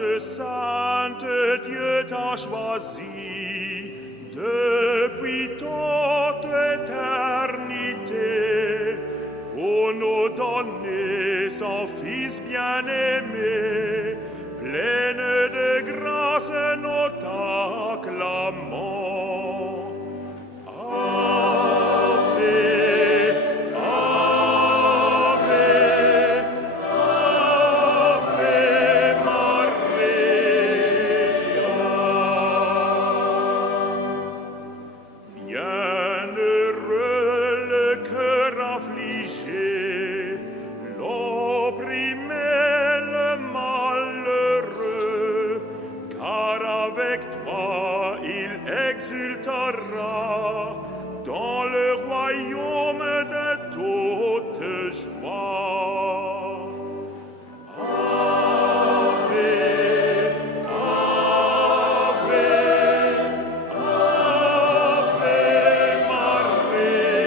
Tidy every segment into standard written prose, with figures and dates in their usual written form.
Vierge sainte, Dieu t'a choisi depuis toute éternité pour nous donner son Fils bien-aimé. Pleine de grâce, nous t'acclamons. Ave, Ave, Ave Maria. Bienheureux le cœur affligé, l'opprimé, le malheureux, car avec toi il exultera dans le royaume de toute joie. Ave, Ave, Ave Maria.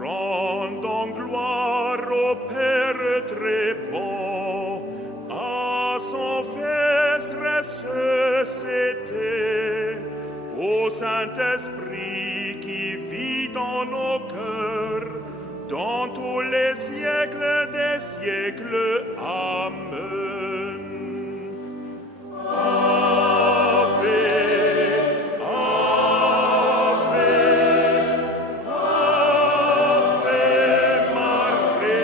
Rendons gloire au Père très bon, à son Fils ressuscité, au Saint-Esprit qui vit dans nos cœurs, dans tous les siècles des siècles. Amen. Ave, Ave, Ave Maria.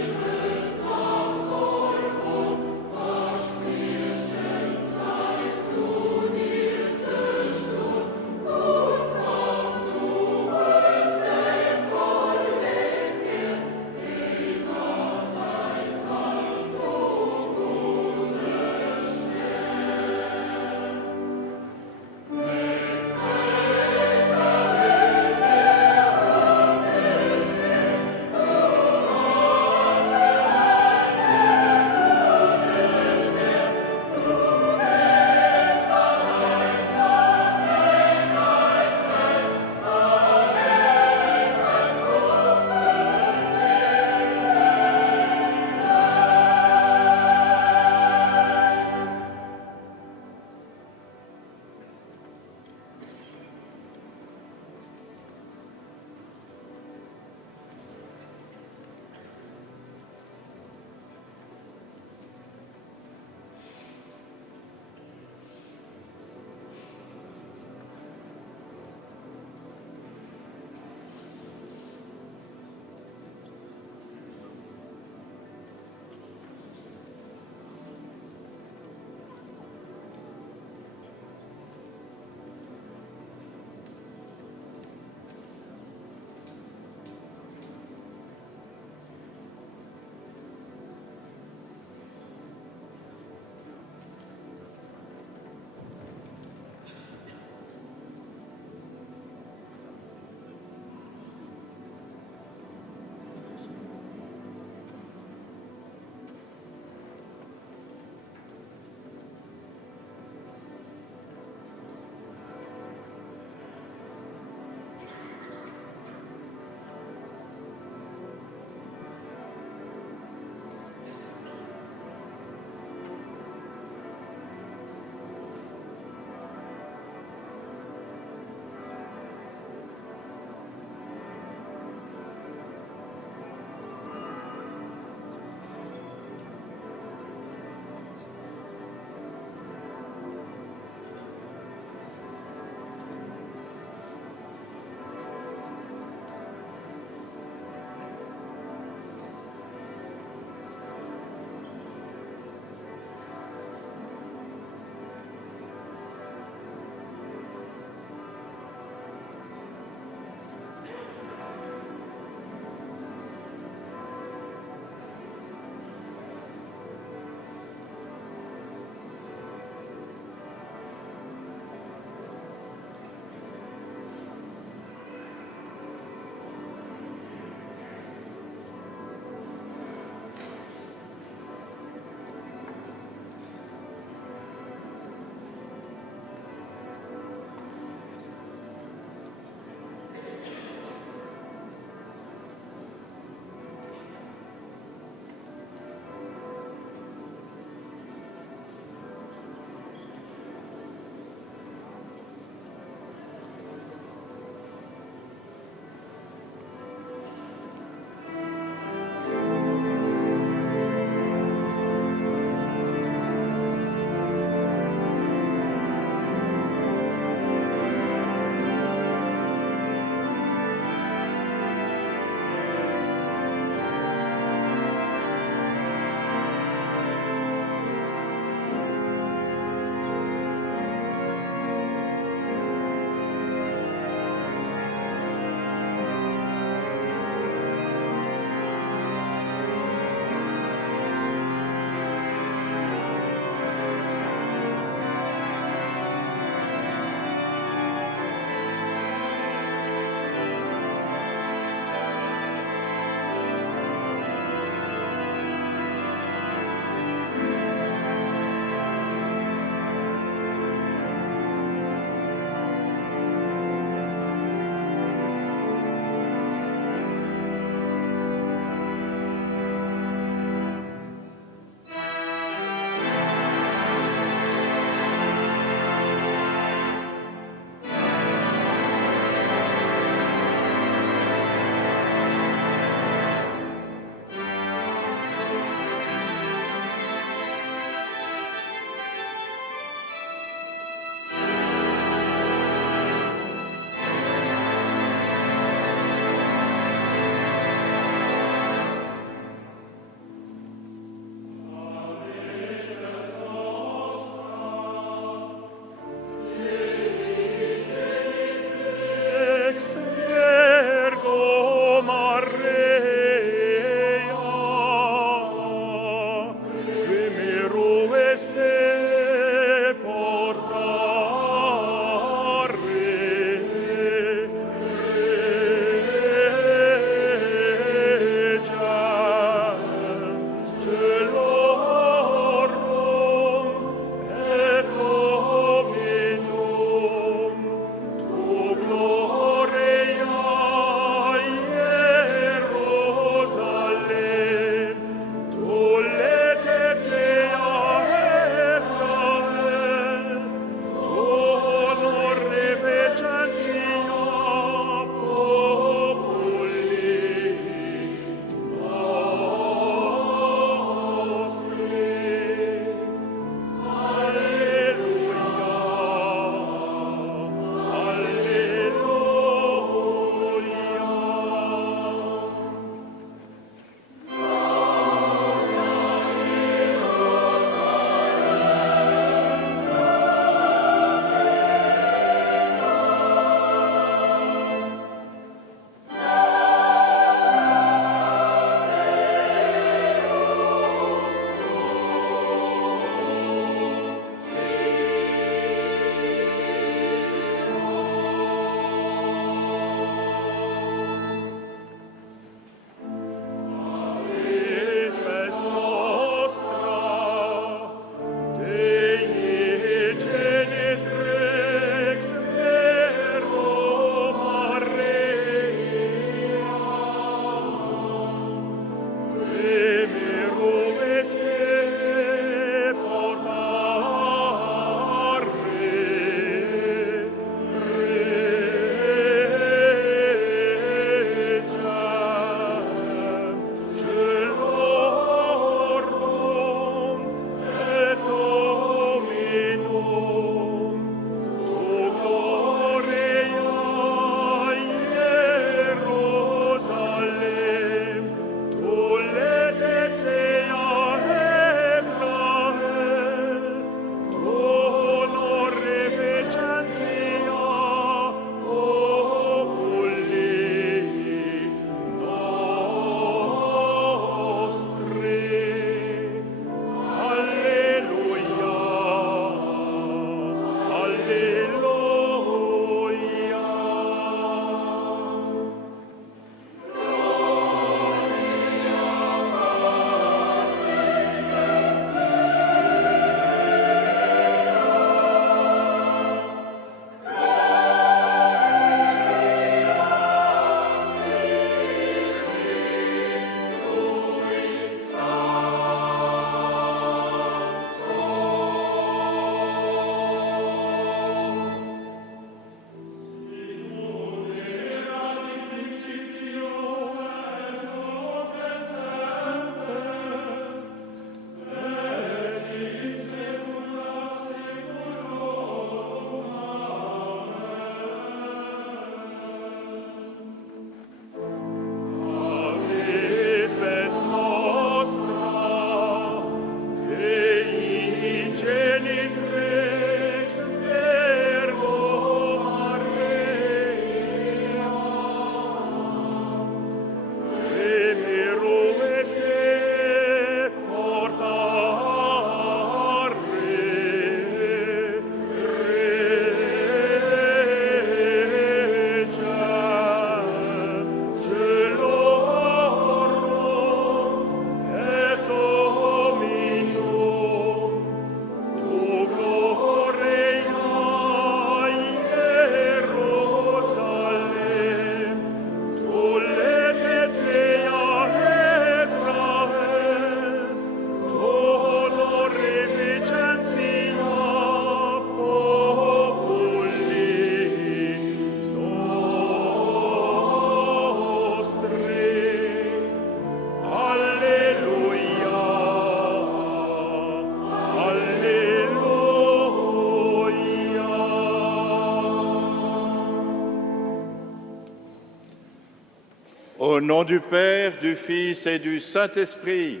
Au nom du Père, du Fils et du Saint-Esprit,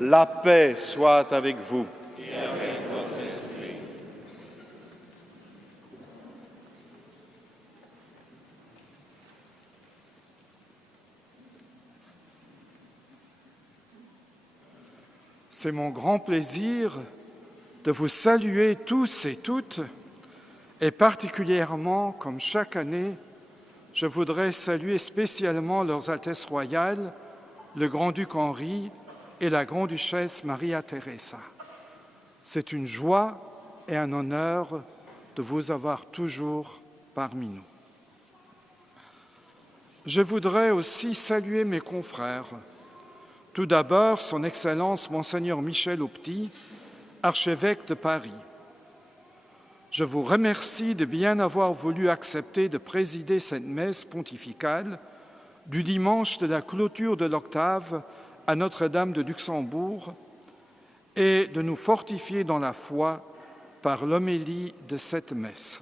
la paix soit avec vous. Et avec votre esprit. C'est mon grand plaisir de vous saluer tous et toutes, et particulièrement, comme chaque année, je voudrais saluer spécialement leurs Altesses royales, le Grand-Duc Henri et la Grande-Duchesse Maria Teresa. C'est une joie et un honneur de vous avoir toujours parmi nous. Je voudrais aussi saluer mes confrères. Tout d'abord, son Excellence Monseigneur Michel Aupetit, archevêque de Paris. Je vous remercie de bien avoir voulu accepter de présider cette messe pontificale du dimanche de la clôture de l'octave à Notre-Dame de Luxembourg et de nous fortifier dans la foi par l'homélie de cette messe.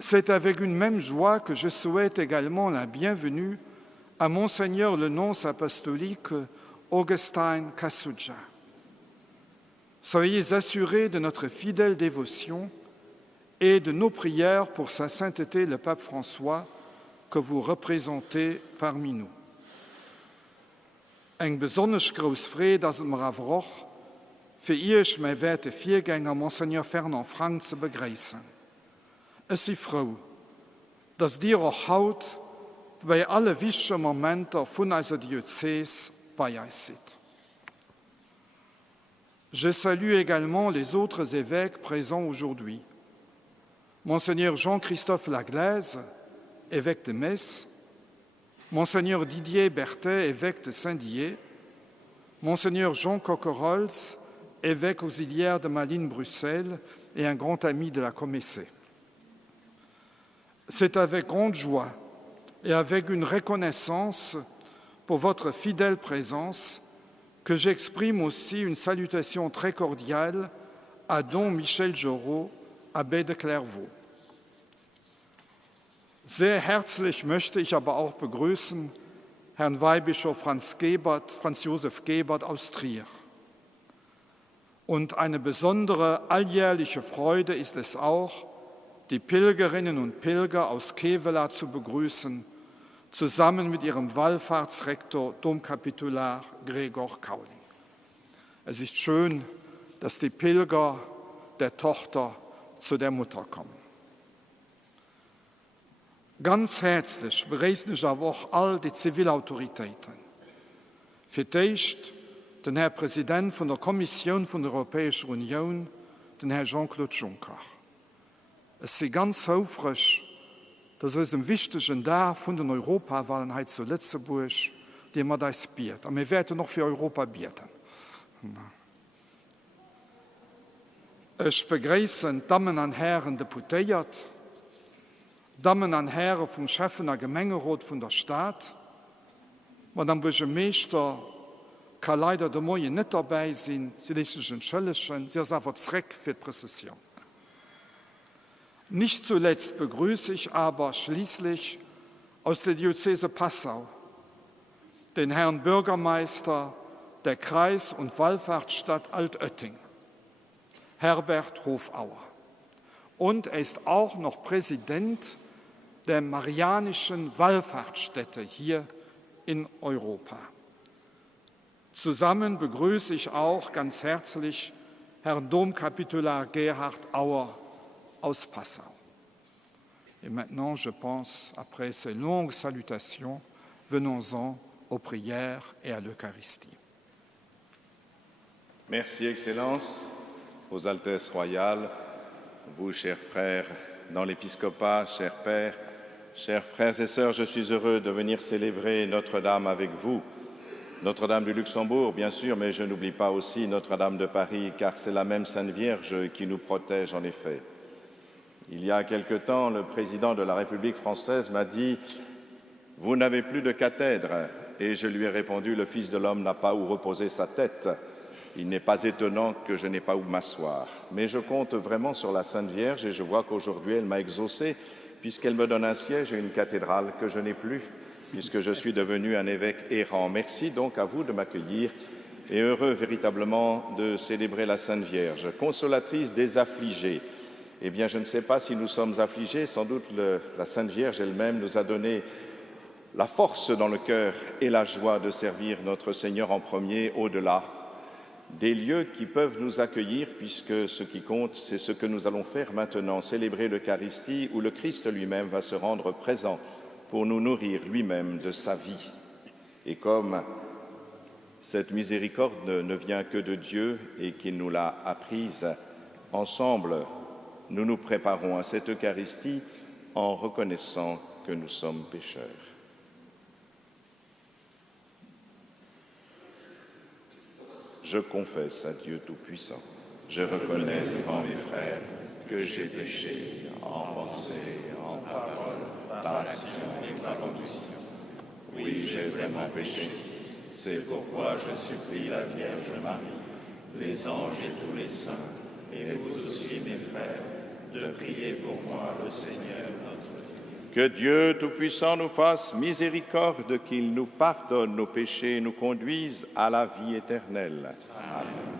C'est avec une même joie que je souhaite également la bienvenue à Monseigneur le nonce apostolique Augustin Kassuja. Soyez assurés de notre fidèle dévotion et de nos prières pour sa sainteté le pape François que vous représentez parmi nous. Eng besonders groß Freude aus dem Ravroch für ich, mein werte Viergänger Monseigneur Fernand Frank zu begrüßen. Es ist froh, dass dir auch heute bei allen wichtigen Momenten von unserer Diözese bei uns seid. Je salue également les autres évêques présents aujourd'hui. Monseigneur Jean-Christophe Laglaise, évêque de Metz, Monseigneur Didier Berthet, évêque de Saint-Dié, Monseigneur Jean Coquerolles, évêque auxiliaire de Malines-Bruxelles et un grand ami de la Comessée. C'est avec grande joie et avec une reconnaissance pour votre fidèle présence que j'exprime aussi une salutation très cordiale à Don Michel Jorot, abbé de Clairvaux. Sehr herzlich möchte ich aber auch begrüßen Herrn Weihbischof Franz Josef Gebert aus Trier. Und eine besondere alljährliche Freude ist es auch, die Pilgerinnen und Pilger aus Kevela zu begrüßen, zusammen mit ihrem Wallfahrtsrektor, Domkapitular Gregor Kauling. Es ist schön, dass die Pilger der Tochter zu der Mutter kommen. Ganz herzlich begrüße ich aber auch all die Zivilautoritäten. Für dich, den Herr Präsident von der Kommission von der Europäischen Union, den Herr Jean-Claude Juncker. Es ist ganz hilfreich, dass es im wichtigen Tag von den Europawahlen heute zu Lützeburg, die wir das bieten. Und wir werden noch für Europa bieten. Ich begrüße Damen und Herren Deputiert, Damen und Herren vom Chefener Gemengerat von der Stadt. Madame Burgermeister kann leider de Morgen nicht dabei sein, sie lässt sich entschuldigen, sie ist aber zurück für die Präzision. Nicht zuletzt begrüße ich aber schließlich aus der Diözese Passau den Herrn Bürgermeister der Kreis- und Wallfahrtsstadt Altötting, Herbert Hofauer. Und er ist auch noch Präsident der Marianischen Wallfahrtsstätte hier in Europa. Zusammen begrüße ich auch ganz herzlich Herrn Domkapitular Gerhard Auer aus Passau. Et maintenant, je pense, après ces longues salutations, venons-en aux prières et à l'Eucharistie. Merci, Excellence, aux Altesses royales, vous, chers frères dans l'épiscopat, chers pères, chers frères et sœurs, je suis heureux de venir célébrer Notre-Dame avec vous. Notre-Dame du Luxembourg, bien sûr, mais je n'oublie pas aussi Notre-Dame de Paris, car c'est la même Sainte Vierge qui nous protège en effet. Il y a quelque temps, le président de la République française m'a dit « Vous n'avez plus de cathèdre » et je lui ai répondu « Le Fils de l'homme n'a pas où reposer sa tête. Il n'est pas étonnant que je n'ai pas où m'asseoir. » Mais je compte vraiment sur la Sainte Vierge et je vois qu'aujourd'hui elle m'a exaucé puisqu'elle me donne un siège et une cathédrale que je n'ai plus, puisque je suis devenu un évêque errant. Merci donc à vous de m'accueillir et heureux véritablement de célébrer la Sainte Vierge, consolatrice des affligés. Eh bien, je ne sais pas si nous sommes affligés, sans doute la Sainte Vierge elle-même nous a donné la force dans le cœur et la joie de servir notre Seigneur en premier, au-delà des lieux qui peuvent nous accueillir, puisque ce qui compte, c'est ce que nous allons faire maintenant, célébrer l'Eucharistie, où le Christ lui-même va se rendre présent pour nous nourrir lui-même de sa vie. Et comme cette miséricorde ne vient que de Dieu et qu'il nous l'a apprise, ensemble, nous nous préparons à cette Eucharistie en reconnaissant que nous sommes pécheurs. Je confesse à Dieu Tout-Puissant, je reconnais devant mes frères que j'ai péché en pensée, en parole, par action et par omission. Oui, j'ai vraiment péché. C'est pourquoi je supplie la Vierge Marie, les anges et tous les saints, et vous aussi mes frères, de prier pour moi le Seigneur notre Dieu. Que Dieu Tout-Puissant nous fasse miséricorde, qu'il nous pardonne nos péchés et nous conduise à la vie éternelle. Amen.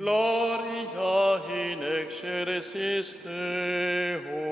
Gloria in excelsis Deo.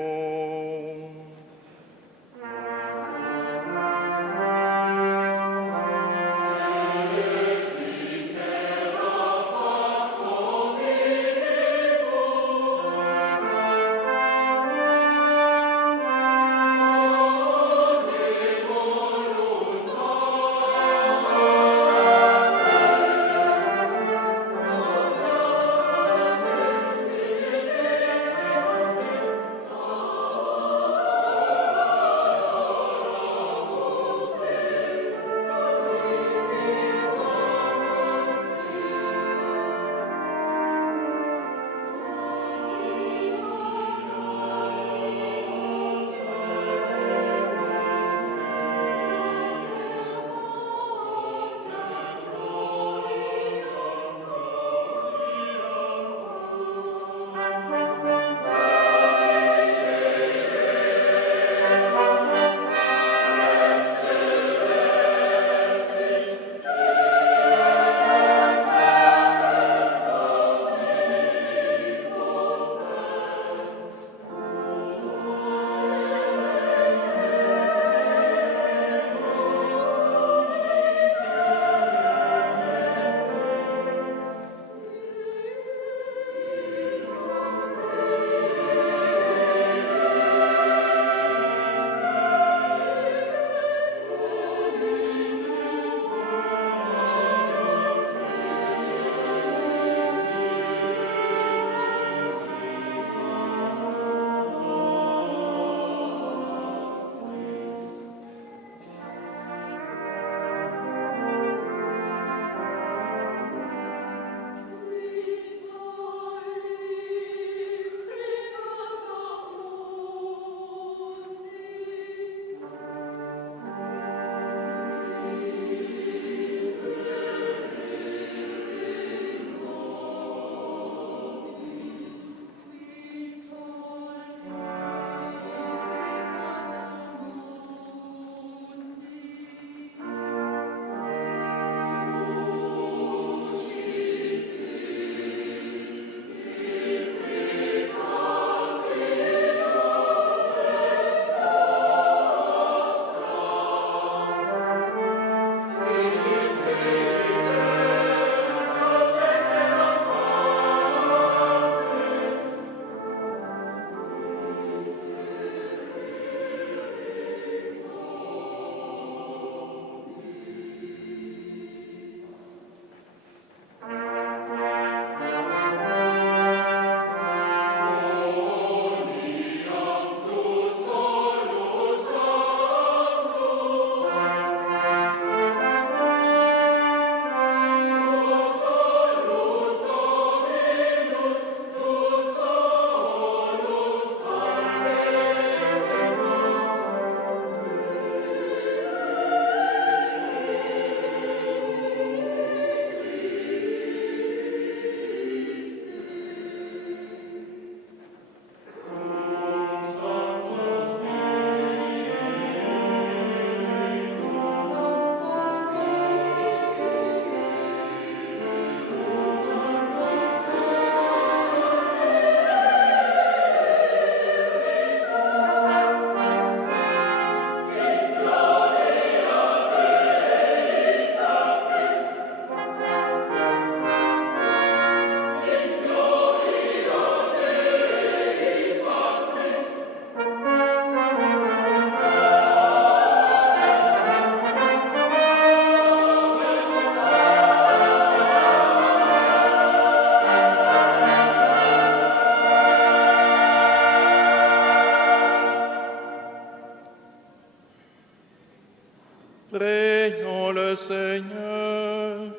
Prions le Seigneur.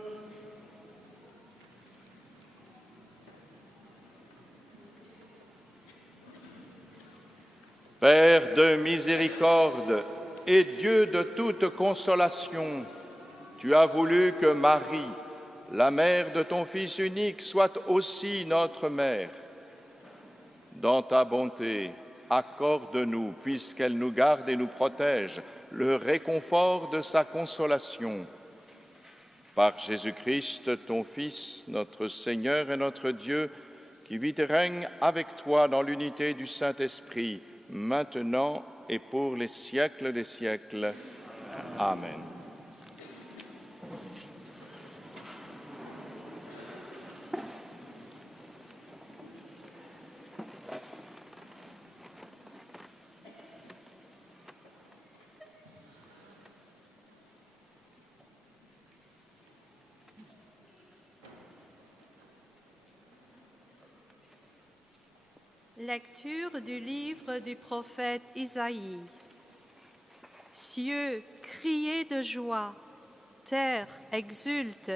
Père de miséricorde et Dieu de toute consolation, tu as voulu que Marie, la mère de ton Fils unique, soit aussi notre mère. Dans ta bonté, accorde-nous, puisqu'elle nous garde et nous protège, le réconfort de sa consolation. Par Jésus-Christ, ton Fils, notre Seigneur et notre Dieu, qui vit et règne avec toi dans l'unité du Saint-Esprit, maintenant et pour les siècles des siècles. Amen. Lecture du livre du prophète Isaïe. Cieux, criez de joie, terre, exulte,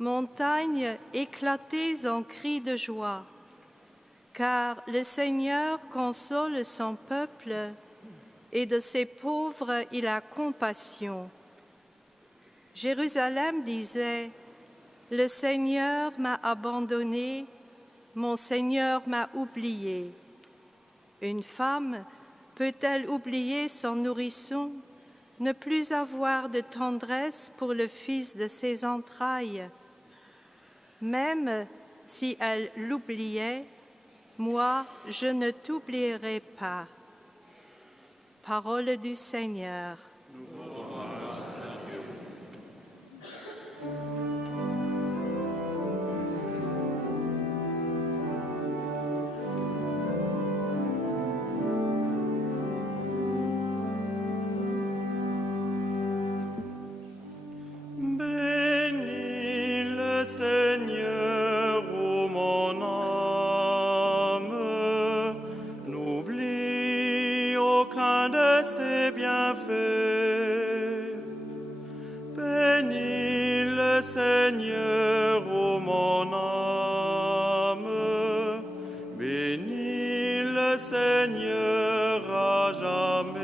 montagnes, éclatez en cris de joie, car le Seigneur console son peuple et de ses pauvres il a compassion. Jérusalem disait, le Seigneur m'a abandonné, mon Seigneur m'a oublié. Une femme peut-elle oublier son nourrisson, ne plus avoir de tendresse pour le fils de ses entrailles? Même si elle l'oubliait, moi, je ne t'oublierai pas. Parole du Seigneur. Seigneur, ô mon âme, bénis le Seigneur à jamais.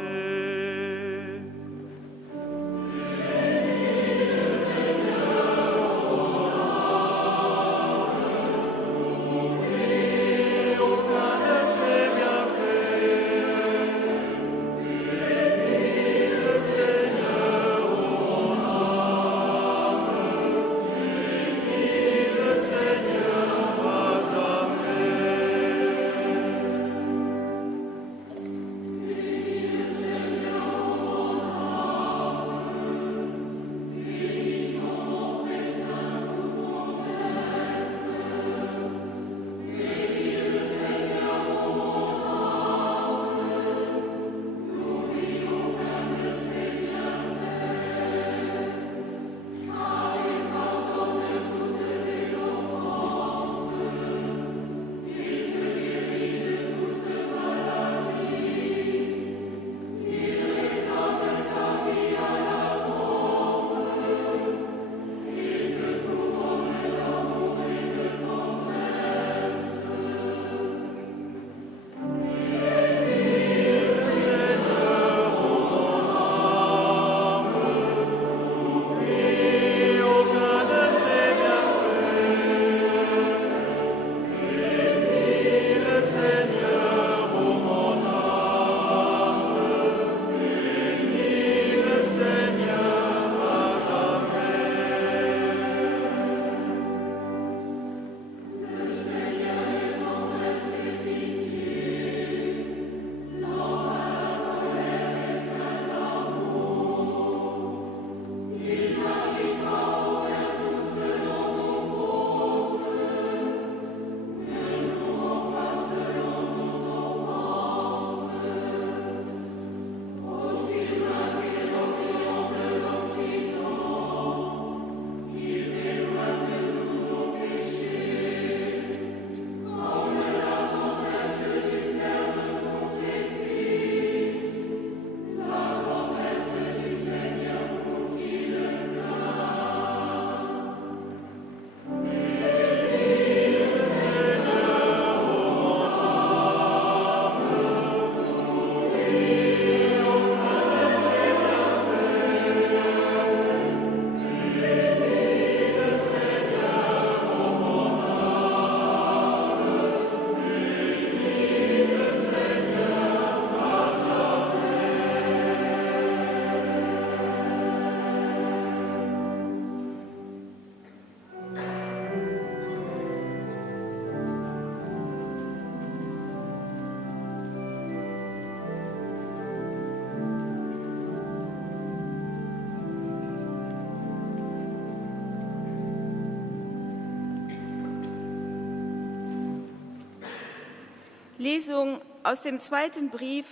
Lesung aus dem zweiten Brief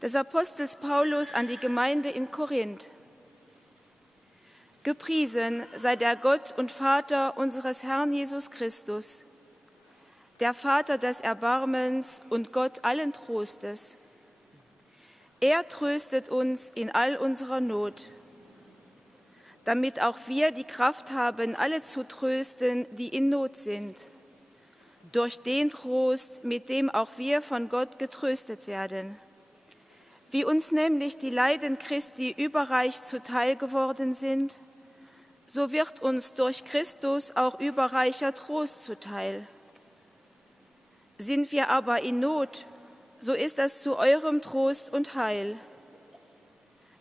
des Apostels Paulus an die Gemeinde in Korinth. Gepriesen sei der Gott und Vater unseres Herrn Jesus Christus, der Vater des Erbarmens und Gott allen Trostes. Er tröstet uns in all unserer Not, damit auch wir die Kraft haben, alle zu trösten, die in Not sind, durch den Trost, mit dem auch wir von Gott getröstet werden. Wie uns nämlich die Leiden Christi überreich zuteil geworden sind, so wird uns durch Christus auch überreicher Trost zuteil. Sind wir aber in Not, so ist das zu eurem Trost und Heil.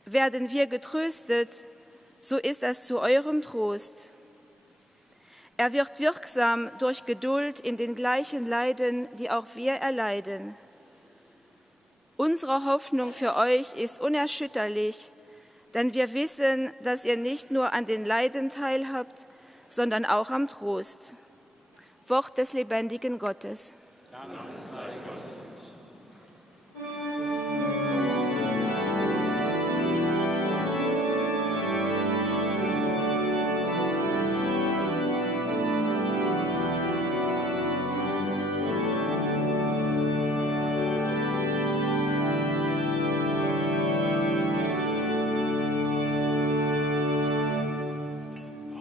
Werden wir getröstet, so ist das zu eurem Trost. Er wird wirksam durch Geduld in den gleichen Leiden, die auch wir erleiden. Unsere Hoffnung für euch ist unerschütterlich, denn wir wissen, dass ihr nicht nur an den Leiden teilhabt, sondern auch am Trost. Wort des lebendigen Gottes.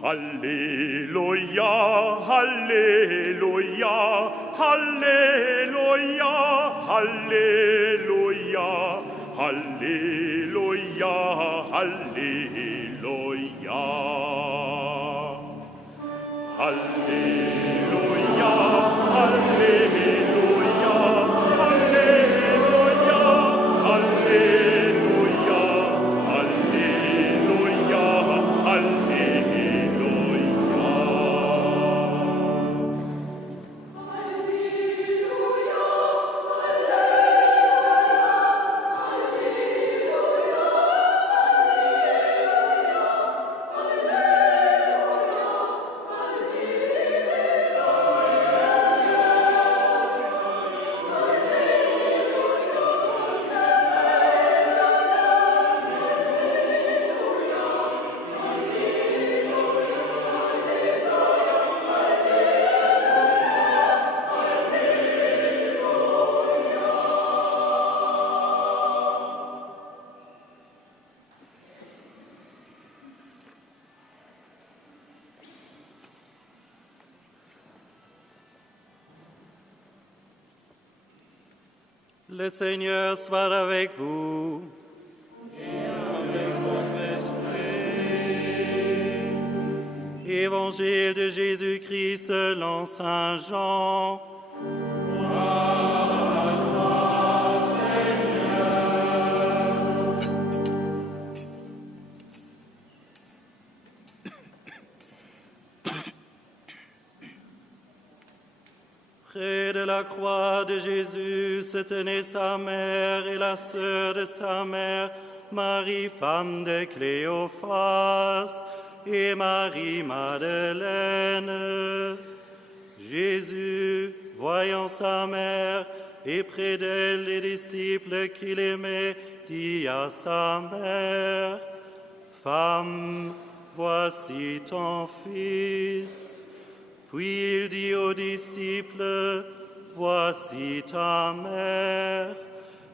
Halleluja, Halleluja, Halleluja, Halleluja, Halleluja, Halleluja. Halleluja, Halleluja, Halleluja, Halleluja, Halleluja, Le Seigneur soit avec vous. Et avec votre esprit. Évangile de Jésus-Christ selon Saint Jean. Près de la croix de Jésus se tenaient sa mère et la sœur de sa mère, Marie, femme de Cléophas, et Marie-Madeleine. Jésus, voyant sa mère et près d'elle les disciples qu'il aimait, dit à sa mère, « Femme, voici ton fils. » Puis il dit aux disciples, « Voici ta mère. »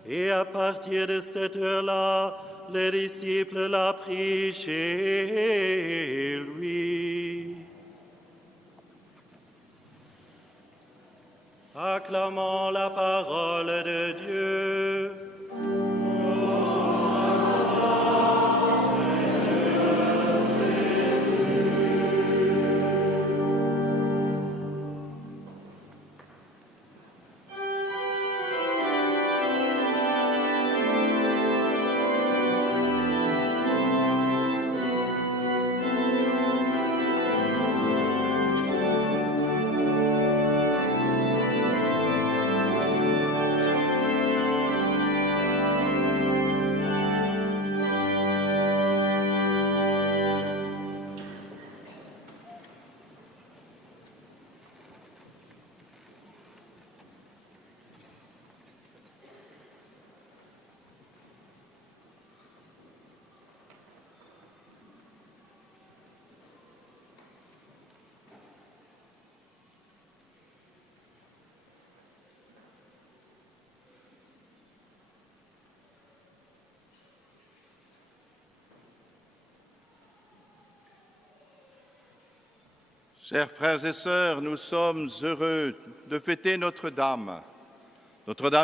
Et à partir de cette heure-là, les disciples l'ont pris chez lui. Acclamons la parole de Dieu. Chers frères et sœurs, nous sommes heureux de fêter Notre-Dame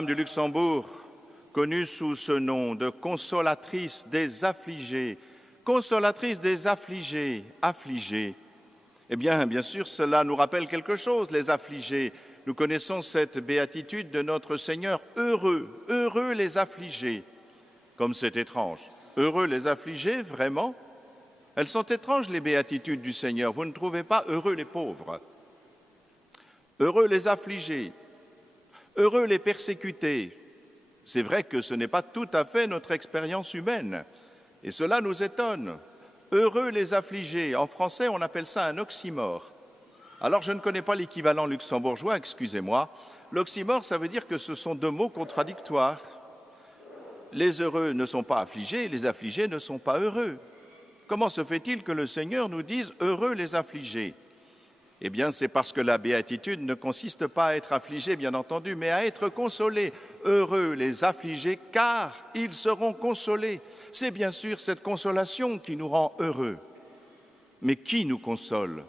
du Luxembourg, connue sous ce nom de consolatrice des affligés. Consolatrice des affligés, affligés. Eh bien sûr, cela nous rappelle quelque chose, les affligés. Nous connaissons cette béatitude de notre Seigneur. Heureux, heureux les affligés. Comme c'est étrange. Heureux les affligés, vraiment? Elles sont étranges, les béatitudes du Seigneur. Vous ne trouvez pas heureux les pauvres? Heureux les affligés. Heureux les persécutés. C'est vrai que ce n'est pas tout à fait notre expérience humaine. Et cela nous étonne. Heureux les affligés. En français, on appelle ça un oxymore. Alors, je ne connais pas l'équivalent luxembourgeois, excusez-moi. L'oxymore, ça veut dire que ce sont deux mots contradictoires. Les heureux ne sont pas affligés, les affligés ne sont pas heureux. Comment se fait-il que le Seigneur nous dise « heureux les affligés » ? Eh bien, c'est parce que la béatitude ne consiste pas à être affligé, bien entendu, mais à être consolé. Heureux les affligés, car ils seront consolés. C'est bien sûr cette consolation qui nous rend heureux. Mais qui nous console ?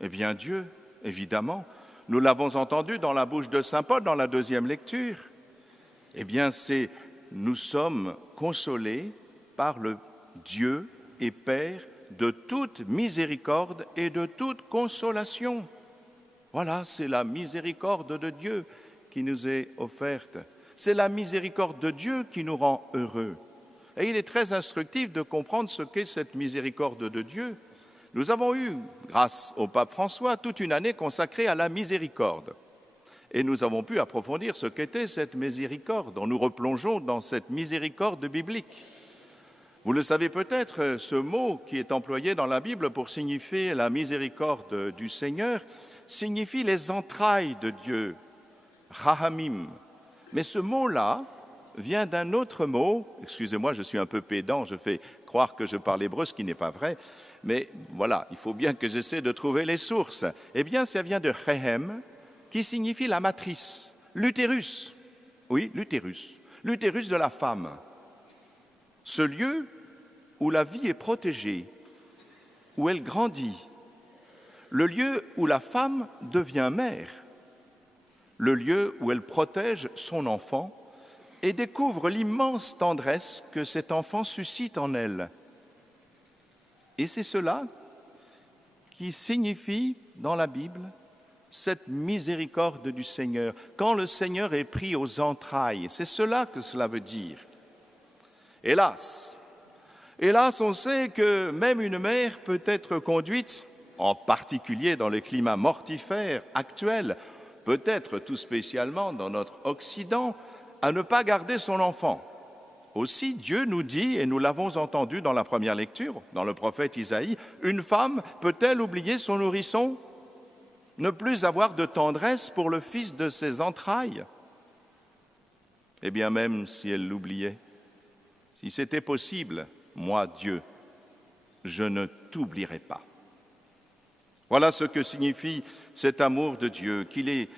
Eh bien, Dieu, évidemment. Nous l'avons entendu dans la bouche de saint Paul dans la deuxième lecture. Eh bien, nous sommes consolés par le Dieu et Père de toute miséricorde et de toute consolation. Voilà, c'est la miséricorde de Dieu qui nous est offerte. C'est la miséricorde de Dieu qui nous rend heureux. Et il est très instructif de comprendre ce qu'est cette miséricorde de Dieu. Nous avons eu, grâce au pape François, toute une année consacrée à la miséricorde. Et nous avons pu approfondir ce qu'était cette miséricorde. Nous replongeons dans cette miséricorde biblique. Vous le savez peut-être, ce mot qui est employé dans la Bible pour signifier la miséricorde du Seigneur signifie les entrailles de Dieu, rahamim. Mais ce mot-là vient d'un autre mot, excusez-moi, je suis un peu pédant, je fais croire que je parle hébreu, ce qui n'est pas vrai, mais voilà, il faut bien que j'essaie de trouver les sources. Eh bien, ça vient de rehem, qui signifie la matrice, l'utérus. Oui, l'utérus de la femme. Ce lieu où la vie est protégée, où elle grandit, le lieu où la femme devient mère, le lieu où elle protège son enfant et découvre l'immense tendresse que cet enfant suscite en elle. Et c'est cela qui signifie dans la Bible cette miséricorde du Seigneur. Quand le Seigneur est pris aux entrailles, c'est cela que cela veut dire. Hélas, on sait que même une mère peut être conduite, en particulier dans le climat mortifère actuel, peut-être tout spécialement dans notre Occident, à ne pas garder son enfant. Aussi, Dieu nous dit, et nous l'avons entendu dans la première lecture, dans le prophète Isaïe, une femme peut-elle oublier son nourrisson, ne plus avoir de tendresse pour le fils de ses entrailles? Eh bien, même si elle l'oubliait, si c'était possible, moi, Dieu, je ne t'oublierai pas. Voilà ce que signifie cet amour de Dieu, qu'il est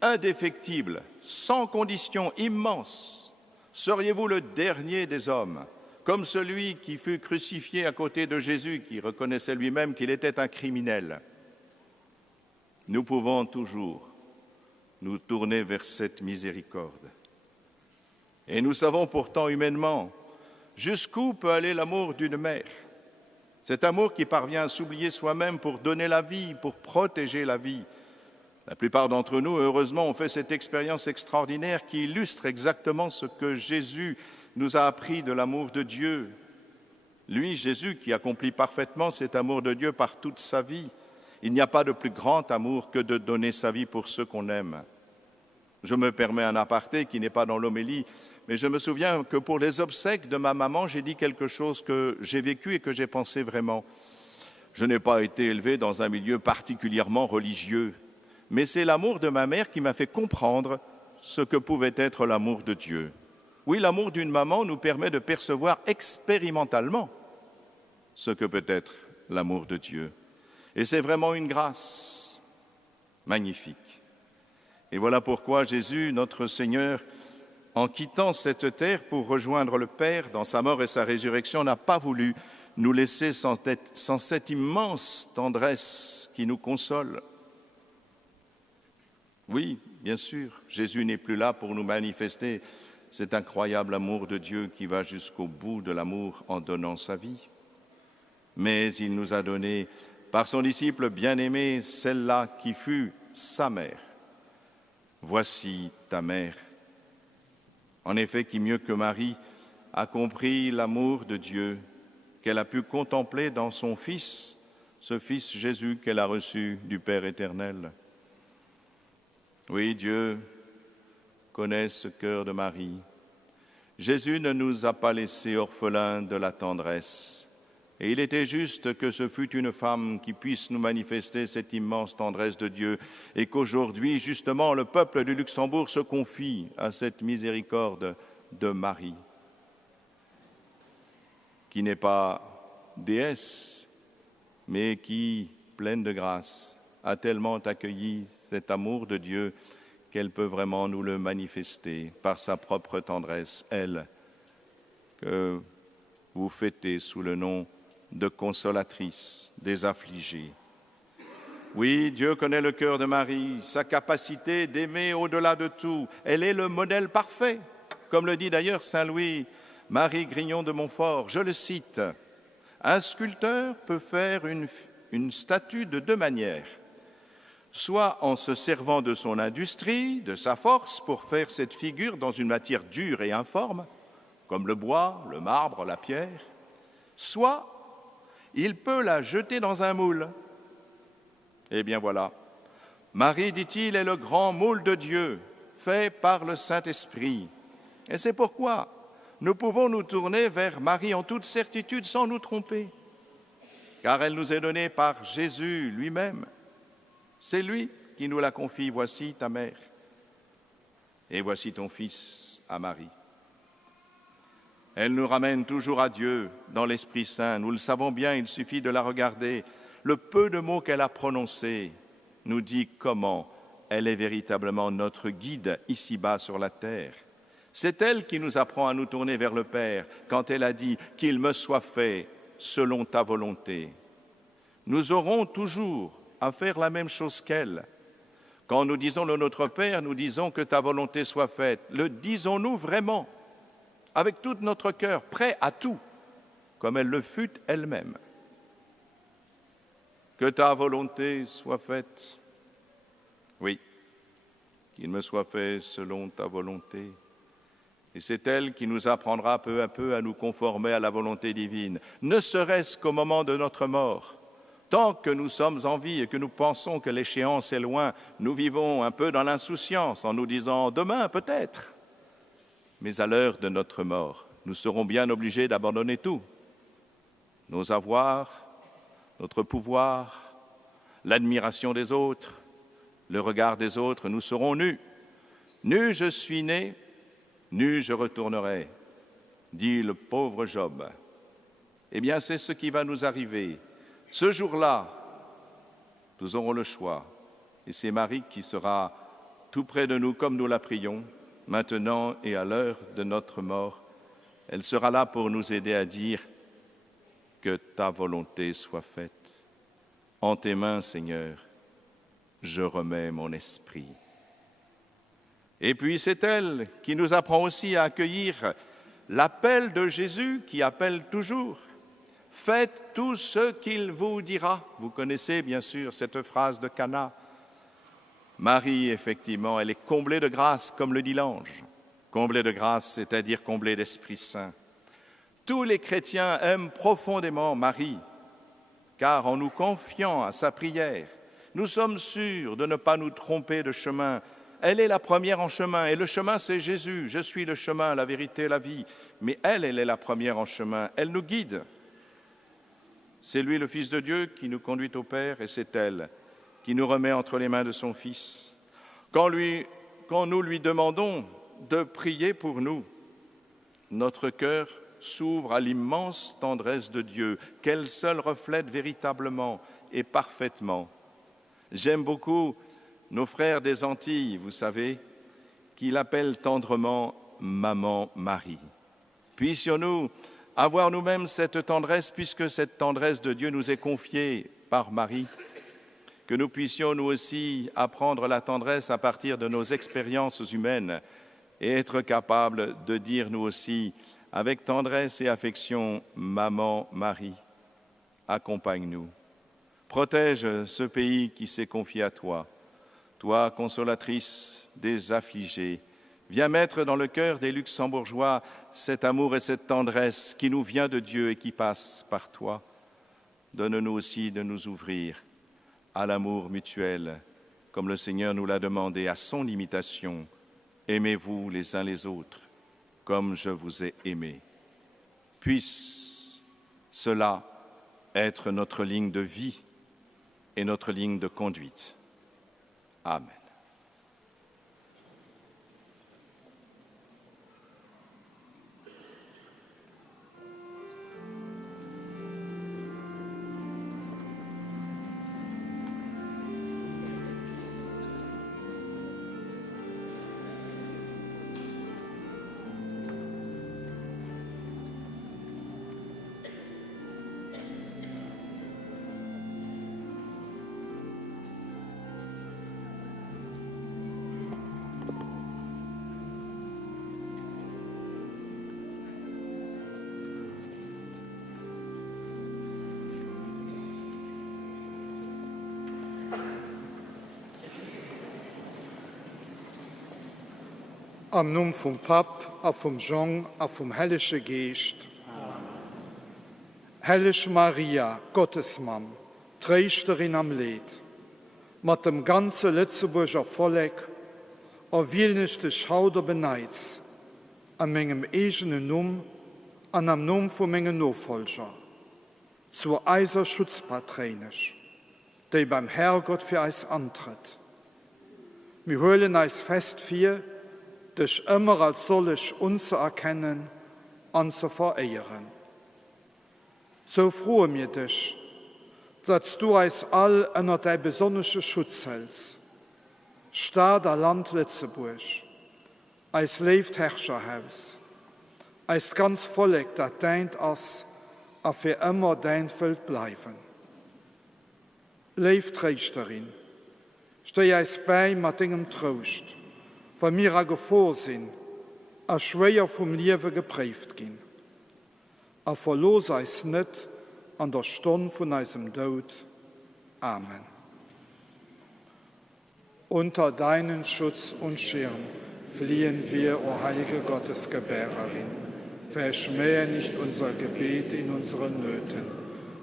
indéfectible, sans condition, immense. Seriez-vous le dernier des hommes, comme celui qui fut crucifié à côté de Jésus, qui reconnaissait lui-même qu'il était un criminel? Nous pouvons toujours nous tourner vers cette miséricorde. Et nous savons pourtant humainement jusqu'où peut aller l'amour d'une mère. Cet amour qui parvient à s'oublier soi-même pour donner la vie, pour protéger la vie. La plupart d'entre nous, heureusement, ont fait cette expérience extraordinaire qui illustre exactement ce que Jésus nous a appris de l'amour de Dieu. Lui, Jésus, qui accomplit parfaitement cet amour de Dieu par toute sa vie. Il n'y a pas de plus grand amour que de donner sa vie pour ceux qu'on aime. Je me permets un aparté qui n'est pas dans l'homélie, mais je me souviens que pour les obsèques de ma maman, j'ai dit quelque chose que j'ai vécu et que j'ai pensé vraiment. Je n'ai pas été élevé dans un milieu particulièrement religieux, mais c'est l'amour de ma mère qui m'a fait comprendre ce que pouvait être l'amour de Dieu. Oui, l'amour d'une maman nous permet de percevoir expérimentalement ce que peut être l'amour de Dieu. Et c'est vraiment une grâce magnifique. Et voilà pourquoi Jésus, notre Seigneur, en quittant cette terre pour rejoindre le Père dans sa mort et sa résurrection, n'a pas voulu nous laisser sans cette immense tendresse qui nous console. Oui, bien sûr, Jésus n'est plus là pour nous manifester cet incroyable amour de Dieu qui va jusqu'au bout de l'amour en donnant sa vie. Mais il nous a donné, par son disciple bien-aimé, celle-là qui fut sa mère. Voici ta mère. En effet, qui mieux que Marie a compris l'amour de Dieu qu'elle a pu contempler dans son Fils, ce Fils Jésus qu'elle a reçu du Père éternel. Oui, Dieu connaît ce cœur de Marie. Jésus ne nous a pas laissés orphelins de la tendresse. Et il était juste que ce fût une femme qui puisse nous manifester cette immense tendresse de Dieu et qu'aujourd'hui, justement, le peuple du Luxembourg se confie à cette miséricorde de Marie, qui n'est pas déesse, mais qui, pleine de grâce, a tellement accueilli cet amour de Dieu qu'elle peut vraiment nous le manifester par sa propre tendresse, elle, que vous fêtez sous le nom de consolatrice des affligés. Oui, Dieu connaît le cœur de Marie, sa capacité d'aimer au-delà de tout. Elle est le modèle parfait, comme le dit d'ailleurs Saint Louis Marie Grignon de Montfort. Je le cite, « Un sculpteur peut faire une statue de deux manières, soit en se servant de son industrie, de sa force, pour faire cette figure dans une matière dure et informe, comme le bois, le marbre, la pierre, soit il peut la jeter dans un moule. Eh bien voilà, Marie, dit-il, est le grand moule de Dieu, fait par le Saint-Esprit. Et c'est pourquoi nous pouvons nous tourner vers Marie en toute certitude sans nous tromper, car elle nous est donnée par Jésus lui-même. C'est lui qui nous la confie, voici ta mère, et voici ton fils à Marie. Elle nous ramène toujours à Dieu dans l'Esprit Saint. Nous le savons bien, il suffit de la regarder. Le peu de mots qu'elle a prononcés nous dit comment elle est véritablement notre guide ici-bas sur la terre. C'est elle qui nous apprend à nous tourner vers le Père quand elle a dit « qu'il me soit fait selon ta volonté ». Nous aurons toujours à faire la même chose qu'elle. Quand nous disons le Notre Père, nous disons que ta volonté soit faite. Le disons-nous vraiment, avec tout notre cœur, prêt à tout, comme elle le fut elle-même. Que ta volonté soit faite. Oui, qu'il me soit fait selon ta volonté. Et c'est elle qui nous apprendra peu à peu à nous conformer à la volonté divine, ne serait-ce qu'au moment de notre mort. Tant que nous sommes en vie et que nous pensons que l'échéance est loin, nous vivons un peu dans l'insouciance en nous disant « demain peut-être ». Mais à l'heure de notre mort, nous serons bien obligés d'abandonner tout. Nos avoirs, notre pouvoir, l'admiration des autres, le regard des autres, nous serons nus. Nu je suis né, nu je retournerai, dit le pauvre Job. Eh bien, c'est ce qui va nous arriver. Ce jour-là, nous aurons le choix. Et c'est Marie qui sera tout près de nous comme nous la prions, maintenant et à l'heure de notre mort. Elle sera là pour nous aider à dire que ta volonté soit faite. En tes mains, Seigneur, je remets mon esprit. Et puis c'est elle qui nous apprend aussi à accueillir l'appel de Jésus qui appelle toujours. Faites tout ce qu'il vous dira. Vous connaissez bien sûr cette phrase de Cana. Marie, effectivement, elle est comblée de grâce, comme le dit l'ange. Comblée de grâce, c'est-à-dire comblée d'Esprit Saint. Tous les chrétiens aiment profondément Marie, car en nous confiant à sa prière, nous sommes sûrs de ne pas nous tromper de chemin. Elle est la première en chemin, et le chemin, c'est Jésus. Je suis le chemin, la vérité, la vie. Mais elle est la première en chemin. Elle nous guide. C'est lui, le Fils de Dieu, qui nous conduit au Père, et c'est elle qui nous remet entre les mains de son Fils. Quand nous lui demandons de prier pour nous, notre cœur s'ouvre à l'immense tendresse de Dieu, qu'elle seule reflète véritablement et parfaitement. J'aime beaucoup nos frères des Antilles, vous savez, qui l'appellent tendrement « Maman Marie ». Puissions-nous avoir nous-mêmes cette tendresse, puisque cette tendresse de Dieu nous est confiée par Marie, que nous puissions nous aussi apprendre la tendresse à partir de nos expériences humaines et être capables de dire nous aussi, avec tendresse et affection, Maman Marie, accompagne-nous. Protège ce pays qui s'est confié à toi. Toi, consolatrice des affligés, viens mettre dans le cœur des Luxembourgeois cet amour et cette tendresse qui nous vient de Dieu et qui passe par toi. Donne-nous aussi de nous ouvrir à l'amour mutuel, comme le Seigneur nous l'a demandé, à son imitation. Aimez-vous les uns les autres, comme je vous ai aimés. Puisse cela être notre ligne de vie et notre ligne de conduite. Amen. Am Namen vom Pap, a vom Jean, a vom Heilige Geist. Heilige Maria, Gottesmam, Trösterin am Leid, mit dem ganzen Lützeburger Volk, will nicht die Schauder beneids, an meinem eigenen Namen, an am Namen von meinen Nachfolger, zur eiser Schutzpatronisch, die beim Herrgott für uns antritt. Wir holen uns fest für, dich immer als solch anzuerkennen und zu verehren. So frohe mir dich, dass du uns all unter dein besonderes Schutz hältst. Staat der Land Lützeburg, als lebt Herrscherhaus, als ganz Volk, das deint ist, und für immer dein Volk bleiben. Lebt Trösterin, steh uns bei mit deinem Trost, von mir a Gefahr sind, a schwer vom Leben geprägt gehen. A verlos uns nicht an der Stunde von unserem Tod. Amen. Unter deinen Schutz und Schirm fliehen wir, o heilige Gottesgebärerin. Verschmähe nicht unser Gebet in unseren Nöten,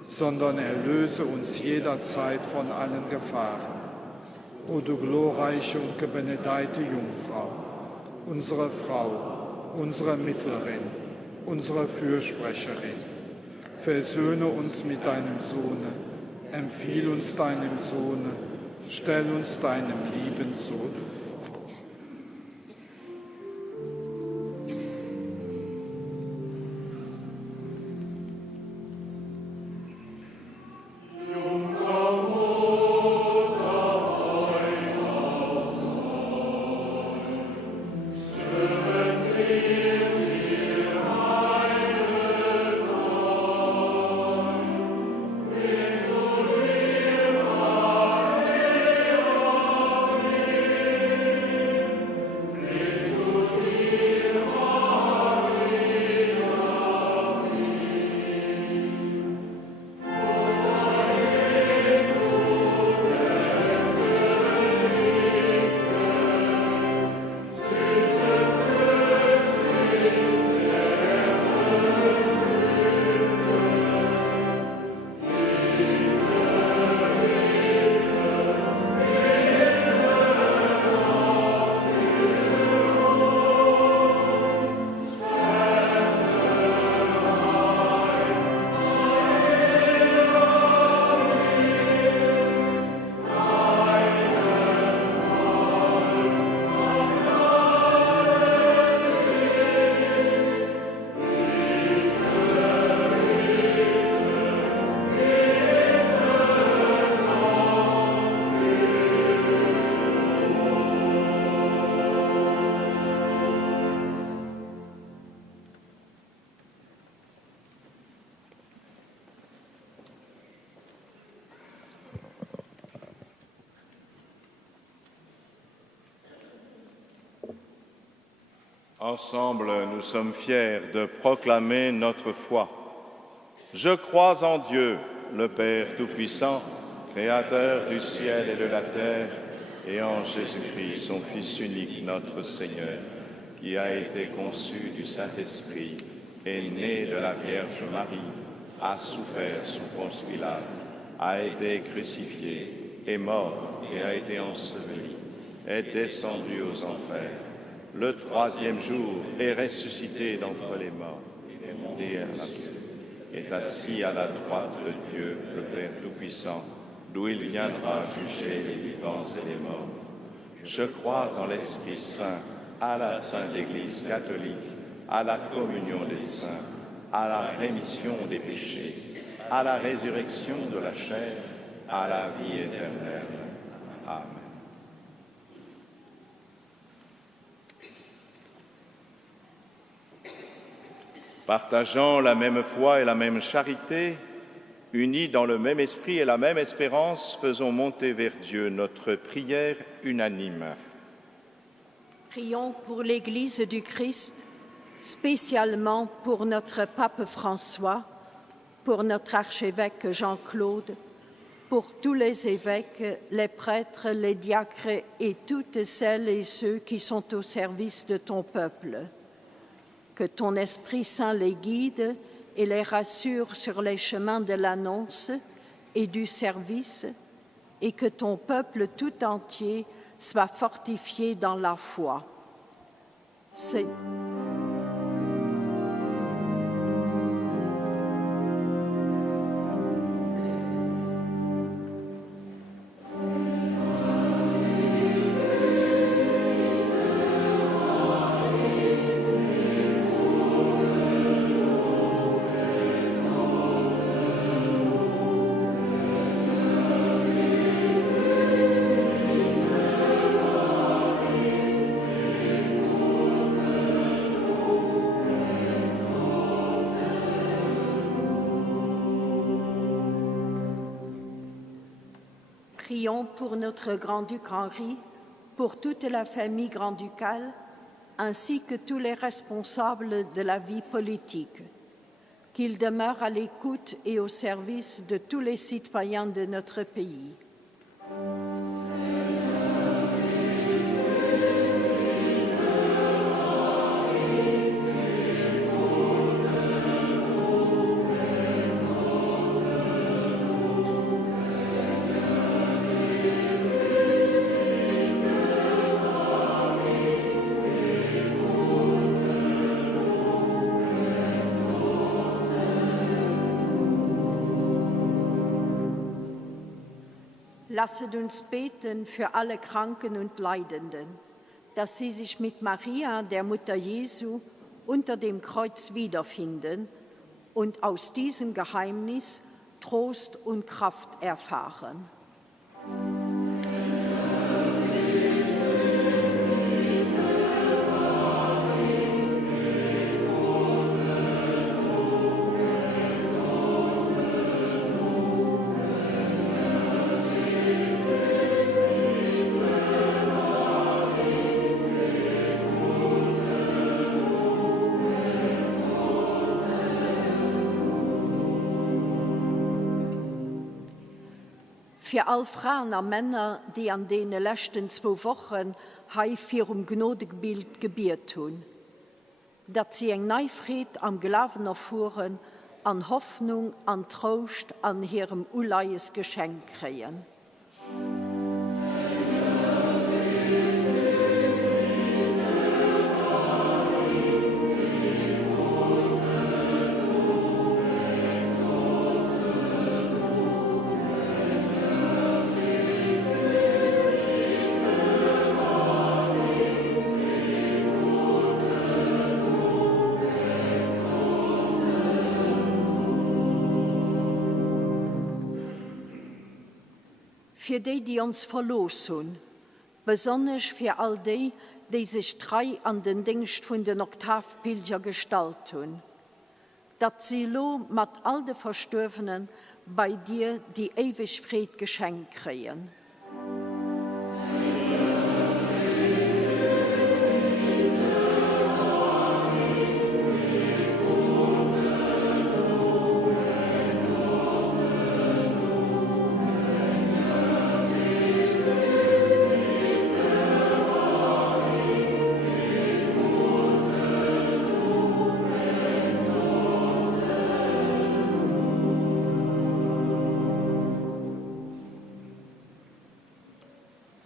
sondern erlöse uns jederzeit von allen Gefahren. O du glorreiche und gebenedeite Jungfrau, unsere Frau, unsere Mittlerin, unsere Fürsprecherin, versöhne uns mit deinem Sohne, empfiehl uns deinem Sohne, stell uns deinem lieben Sohn vor. Ensemble, nous sommes fiers de proclamer notre foi. Je crois en Dieu, le Père Tout-Puissant, Créateur du ciel et de la terre, et en Jésus-Christ, son Fils unique, notre Seigneur, qui a été conçu du Saint-Esprit, est né de la Vierge Marie, a souffert sous Ponce Pilate, a été crucifié, est mort et a été enseveli, est descendu aux enfers. Le troisième jour est ressuscité d'entre les morts, est monté à la Dieu, est assis à la droite de Dieu, le Père Tout-Puissant, d'où il viendra juger les vivants et les morts. Je crois en l'Esprit Saint, à la Sainte Église catholique, à la communion des saints, à la rémission des péchés, à la résurrection de la chair, à la vie éternelle. Amen. Partageant la même foi et la même charité, unis dans le même esprit et la même espérance, faisons monter vers Dieu notre prière unanime. Prions pour l'Église du Christ, spécialement pour notre pape François, pour notre archevêque Jean-Claude, pour tous les évêques, les prêtres, les diacres et toutes celles et ceux qui sont au service de ton peuple. Que ton Esprit Saint les guide et les rassure sur les chemins de l'annonce et du service, et que ton peuple tout entier soit fortifié dans la foi. Prions pour notre grand-duc Henri, pour toute la famille grand-ducale, ainsi que tous les responsables de la vie politique. Qu'ils demeurent à l'écoute et au service de tous les citoyens de notre pays. Lasset uns beten für alle Kranken und Leidenden, dass sie sich mit Maria, der Mutter Jesu, unter dem Kreuz wiederfinden und aus diesem Geheimnis Trost und Kraft erfahren. Für all Frauen und Männer, die an den letzten 2 Wochen hier Gnadengebiet gebiert haben, dass sie ein Neufried am Glauben erfahren, an Hoffnung, an Trost, an ihrem unleihes Geschenk kriegen. Für die uns verloren haben, besonders für all die sich treu an den Dienst von den Oktavpilger gestaltet haben, dass sie mit all den Verstorbenen bei dir die ewig Fried geschenkt kriegen.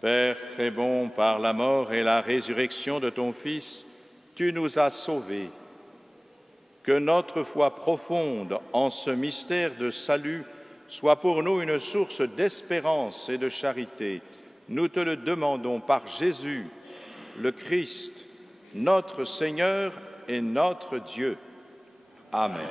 Père très bon, par la mort et la résurrection de ton Fils, tu nous as sauvés. Que notre foi profonde en ce mystère de salut soit pour nous une source d'espérance et de charité. Nous te le demandons par Jésus, le Christ, notre Seigneur et notre Dieu. Amen.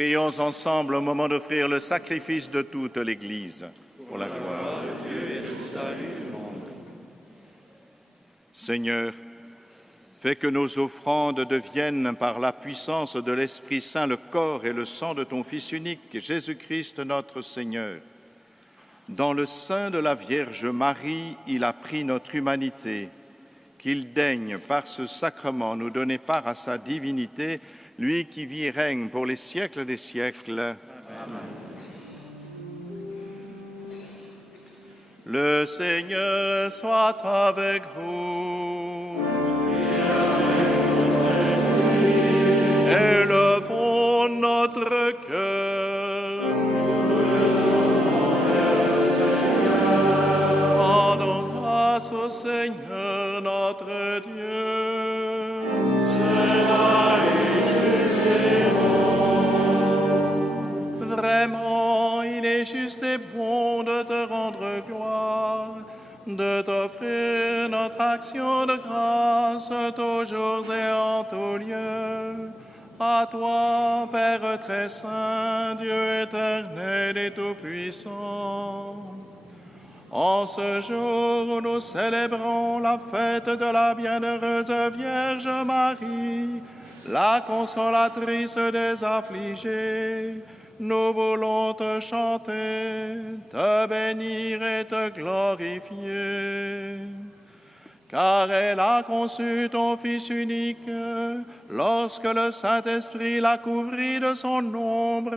Prions ensemble au moment d'offrir le sacrifice de toute l'Église. Pour la gloire de Dieu et du salut du monde. Seigneur, fais que nos offrandes deviennent par la puissance de l'Esprit Saint le corps et le sang de ton Fils unique, Jésus-Christ notre Seigneur. Dans le sein de la Vierge Marie, il a pris notre humanité. Qu'il daigne par ce sacrement nous donner part à sa divinité, lui qui vit et règne pour les siècles des siècles. Amen. Le Seigneur soit avec vous. Élevons notre cœur. Rendons grâce au Seigneur notre Dieu. Cela est juste et bon. Vraiment, il est juste et bon de te rendre gloire, de t'offrir notre action de grâce toujours et en tout lieu. À toi, Père très saint, Dieu éternel et tout-puissant. En ce jour où nous célébrons la fête de la bienheureuse Vierge Marie, la consolatrice des affligés, nous voulons te chanter, te bénir et te glorifier. Car elle a conçu ton Fils unique, lorsque le Saint-Esprit l'a couvri de son ombre,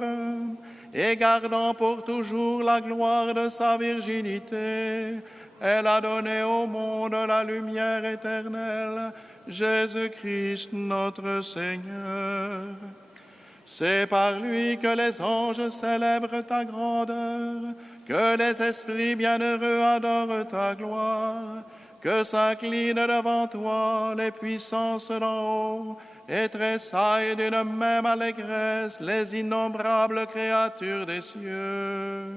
et gardant pour toujours la gloire de sa virginité, elle a donné au monde la lumière éternelle, Jésus-Christ notre Seigneur. C'est par lui que les anges célèbrent ta grandeur, que les esprits bienheureux adorent ta gloire, que s'inclinent devant toi les puissances d'en haut et tressaillent d'une même allégresse les innombrables créatures des cieux.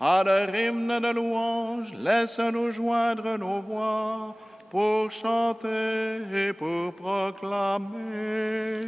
À leur hymne de louange, laisse-nous joindre nos voix pour chanter et pour proclamer.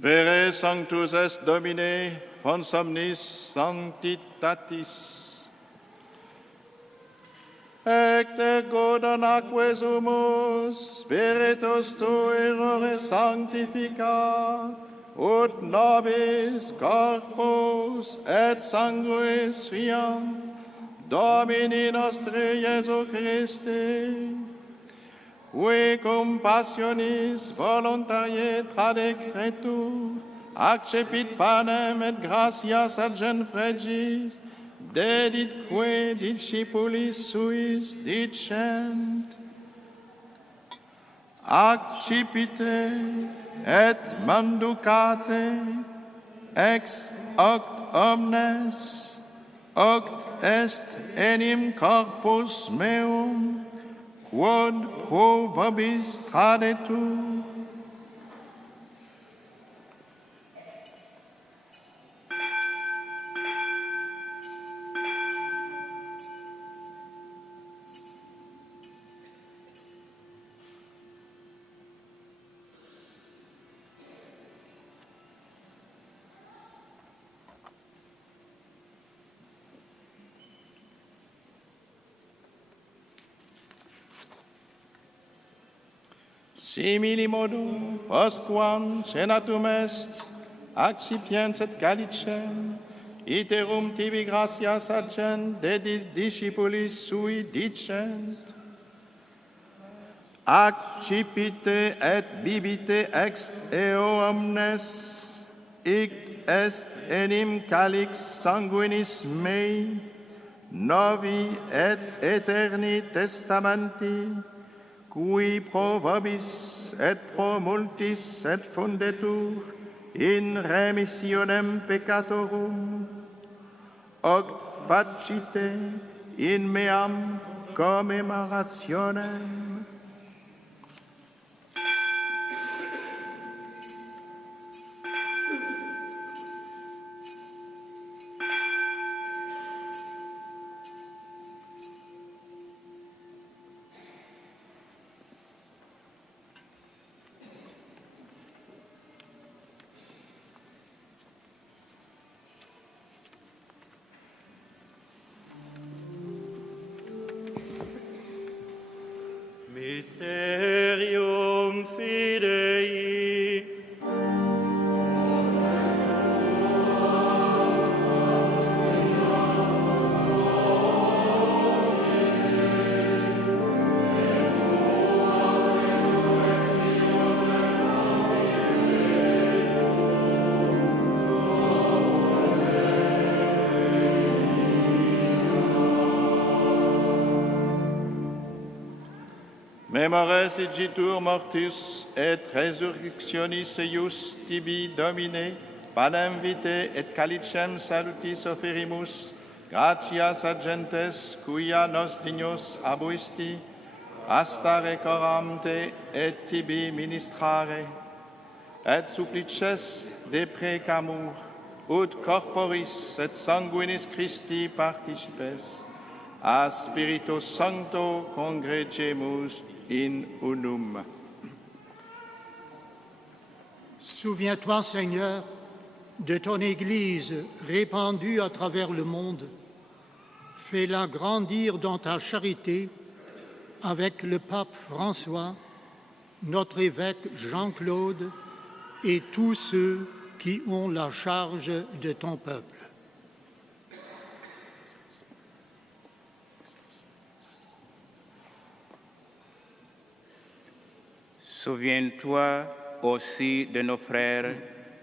Vere sanctus est Domine, fons omnis sanctitatis. Ecte godon aques humus, Spiritus Tui rore sanctificat, ut nobis corpus et sanguis fiam, Domini nostri Iesu Christi, qui cum passionis voluntarie tradecretur, accepit panem et gratias agent fregis, deditque discipulis suis dicent, accipite et manducate ex hoc omnes, hoc est enim corpus meum, quod pro vobis tradetur. Simili modo, postquam cenatum est, accipiens et calicem, iterum tibi gratias agent, dedit discipulis sui dicent, accipite et bibite ex eo omnes, hic est enim calix sanguinis mei, novi et eterni testamenti, qui pro vobis et pro multis et fundetur in remissionem peccatorum, hoc facite in meam commemorationem. Mysterium Fidei. Memores igitur mortis et resurrectionis eius tibi Domine, panem vitae et calicem salutis offerimus, gratias agentes quia nos dignos abuisti, astare coram te et tibi ministrare, et supplices de precamur, ut corporis et sanguinis Christi participes, a Spiritus Sancto congregemus in unum. Souviens-toi, Seigneur, de ton Église répandue à travers le monde. Fais-la grandir dans ta charité avec le pape François, notre évêque Jean-Claude et tous ceux qui ont la charge de ton peuple. Souviens-toi aussi de nos frères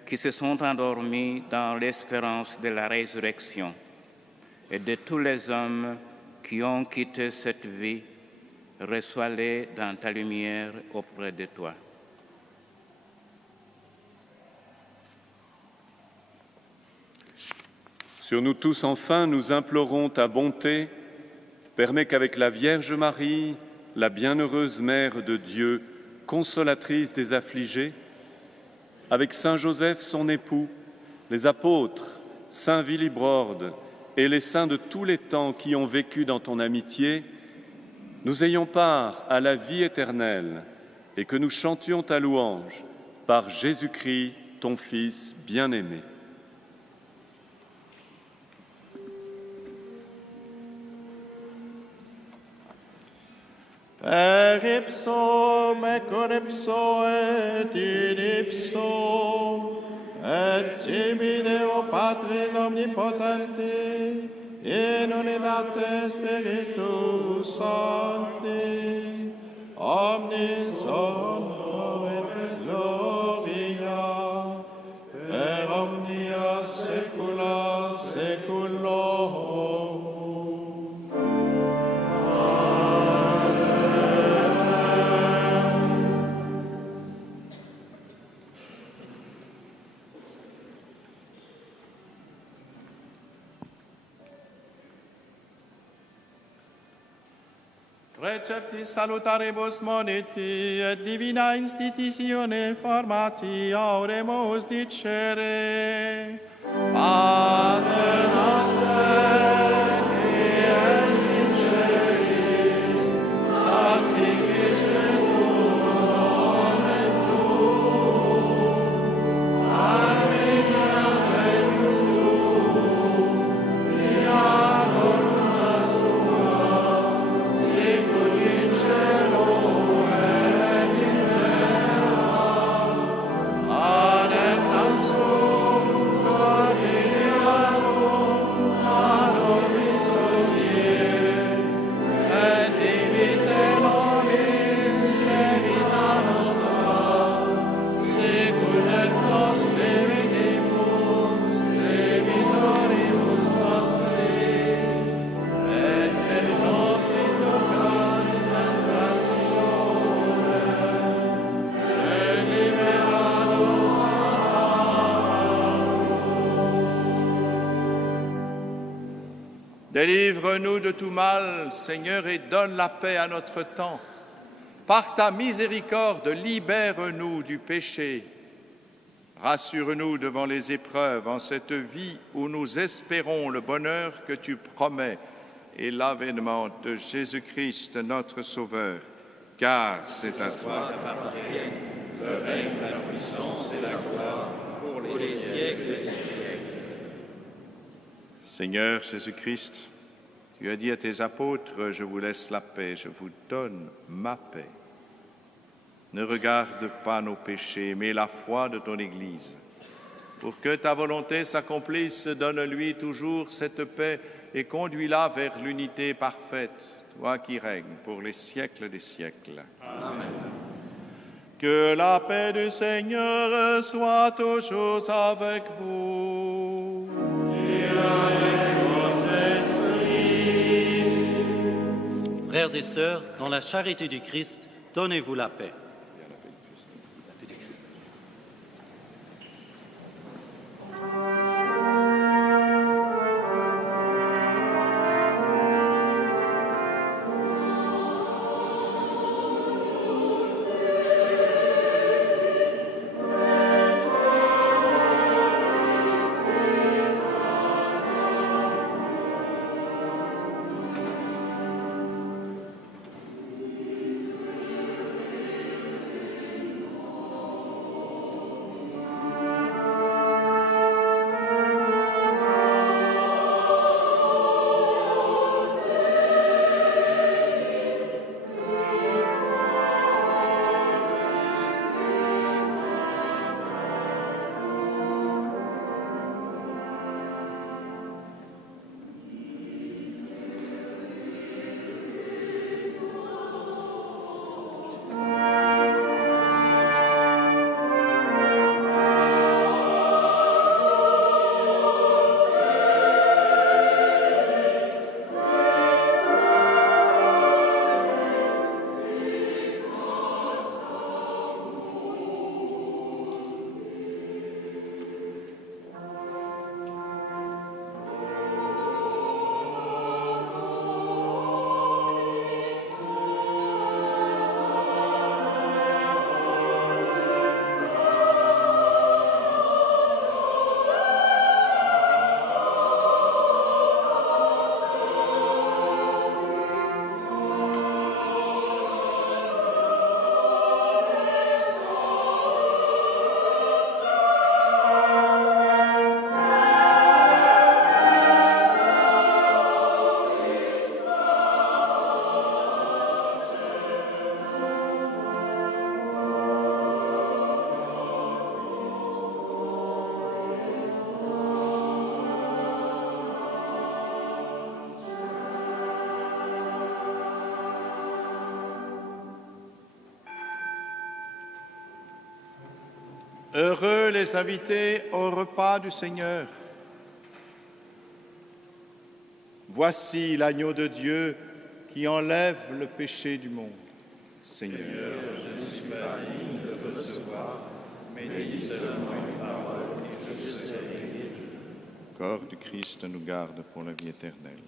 qui se sont endormis dans l'espérance de la résurrection et de tous les hommes qui ont quitté cette vie. Reçois-les dans ta lumière auprès de toi. Sur nous tous, enfin, nous implorons ta bonté. Permets qu'avec la Vierge Marie, la bienheureuse Mère de Dieu, consolatrice des affligés, avec Saint Joseph, son époux, les apôtres, Saint Willibrord et les saints de tous les temps qui ont vécu dans ton amitié, nous ayons part à la vie éternelle et que nous chantions ta louange par Jésus-Christ, ton Fils bien-aimé. Per ipsum et cor ipso et in ipso et tibi Deo Patri omnipotenti in unitate Spiritus Sancti omnis honor et gloria per omnia saecula saeculorum. Receptis salutaribus moniti et divina institutione formati auremus dicere Pater noster qui es in celis sanctificetur nomen tuum adveniat regnum tuum fiat voluntas tua sicut in cielo et in terra adem nostrum quotidianum da nobis hodie et dimitte nobis debita nostra sicut et nos debitemus debitoribus nostris et nos inducas in tentationem sed libera nos a Délivre-nous de tout mal, Seigneur, et donne la paix à notre temps. Par ta miséricorde, libère-nous du péché. Rassure-nous devant les épreuves en cette vie où nous espérons le bonheur que tu promets et l'avènement de Jésus-Christ, notre Sauveur. Car c'est à toi qu'appartiennent le règne, la puissance et la gloire pour les siècles des siècles. Seigneur Jésus-Christ, tu as dit à tes apôtres, je vous laisse la paix, je vous donne ma paix. Ne regarde pas nos péchés, mais la foi de ton Église. Pour que ta volonté s'accomplisse, donne-lui toujours cette paix et conduis-la vers l'unité parfaite, toi qui règnes pour les siècles des siècles. Amen. Que la paix du Seigneur soit toujours avec vous. Et avec votre esprit. Frères et sœurs, dans la charité du Christ, donnez-vous la paix. Heureux les invités au repas du Seigneur. Voici l'agneau de Dieu qui enlève le péché du monde. Seigneur, je ne suis pas digne de te recevoir, mais dis seulement une parole et je serai guéri. Le corps du Christ nous garde pour la vie éternelle.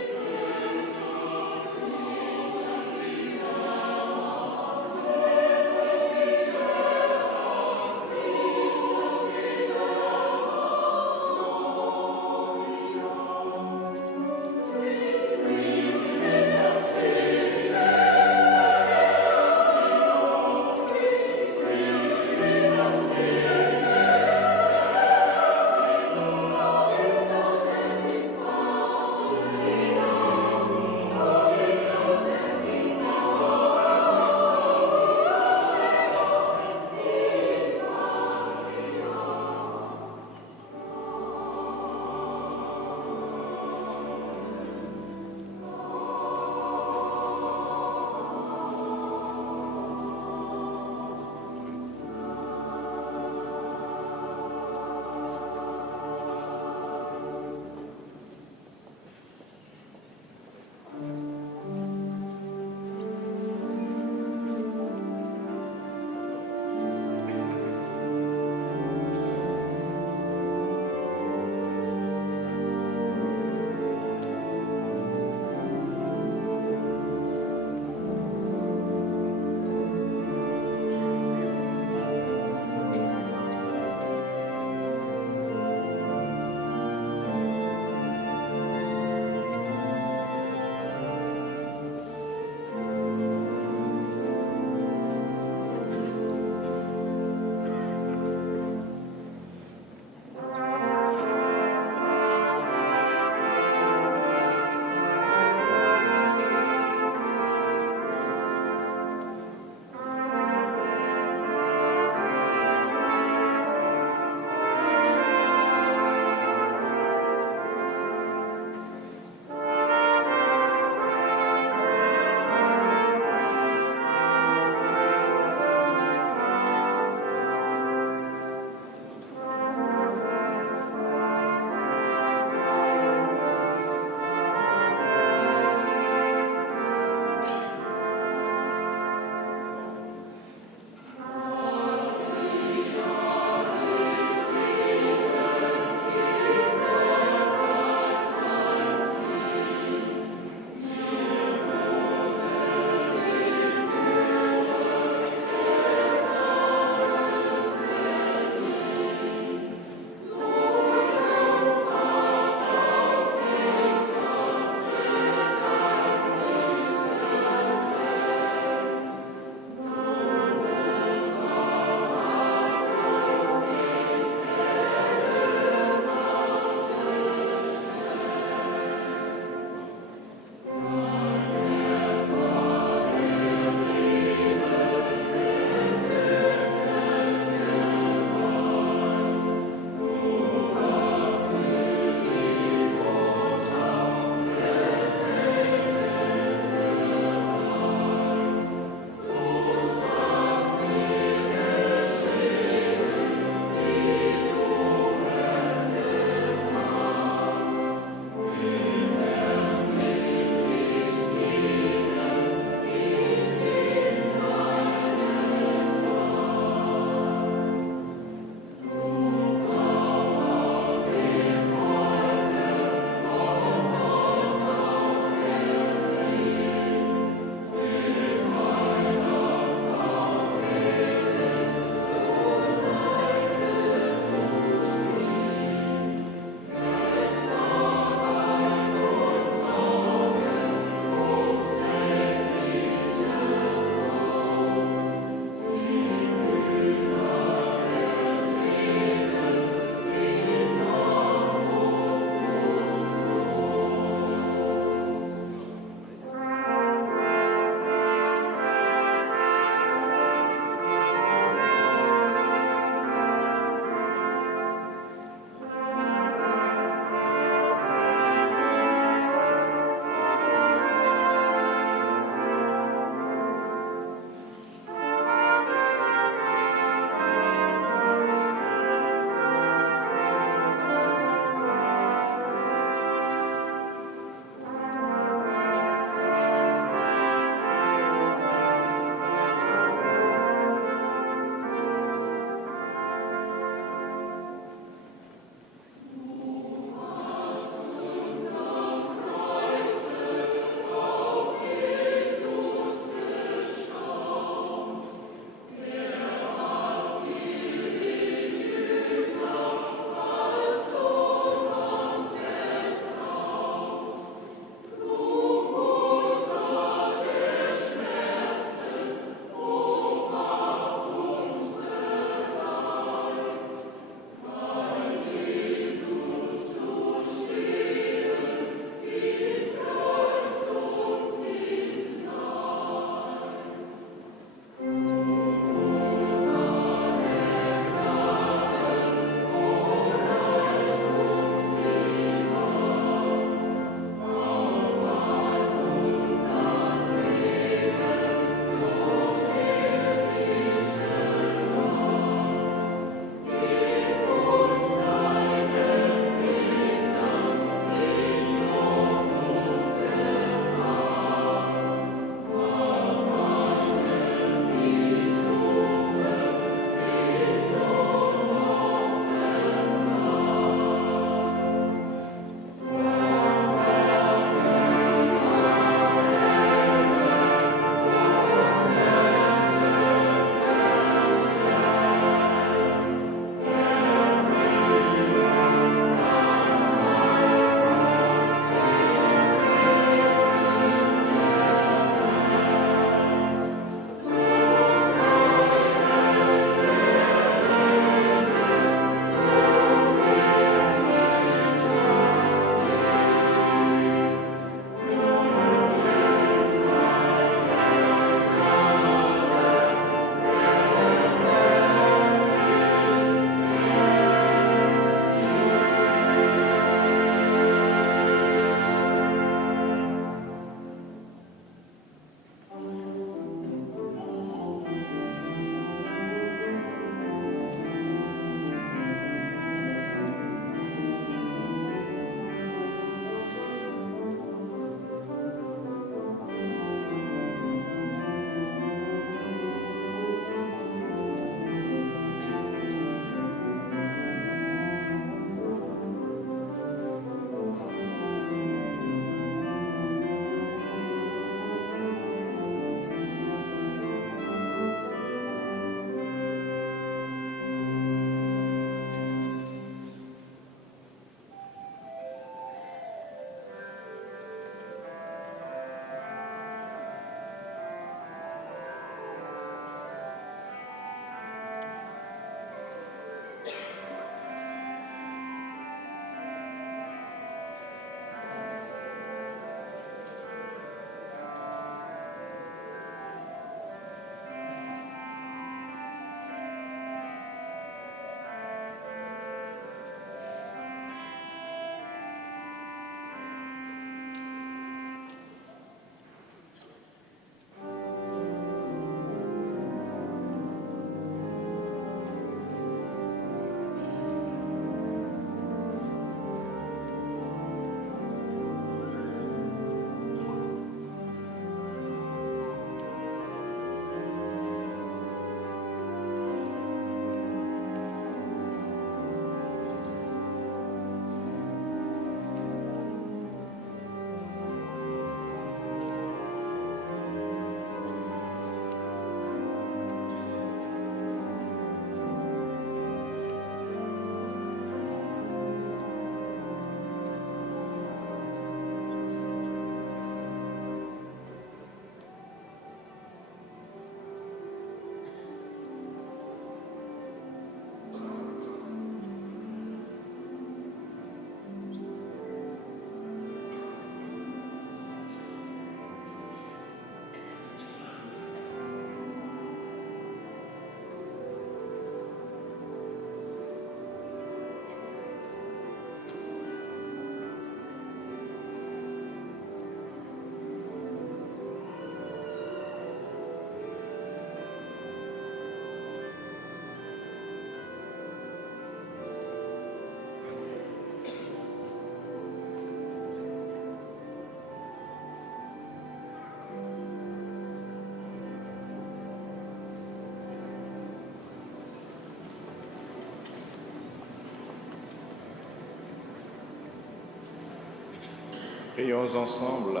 Prions ensemble.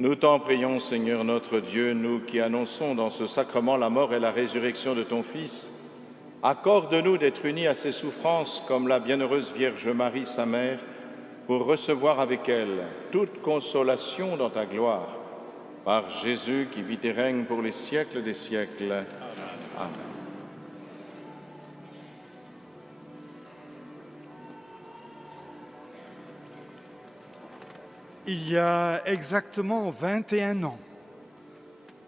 Nous t'en prions, Seigneur notre Dieu, nous qui annonçons dans ce sacrement la mort et la résurrection de ton Fils. Accorde-nous d'être unis à ses souffrances comme la bienheureuse Vierge Marie, sa mère, pour recevoir avec elle toute consolation dans ta gloire. Par Jésus qui vit et règne pour les siècles des siècles. Amen. Il y a exactement 21 ans,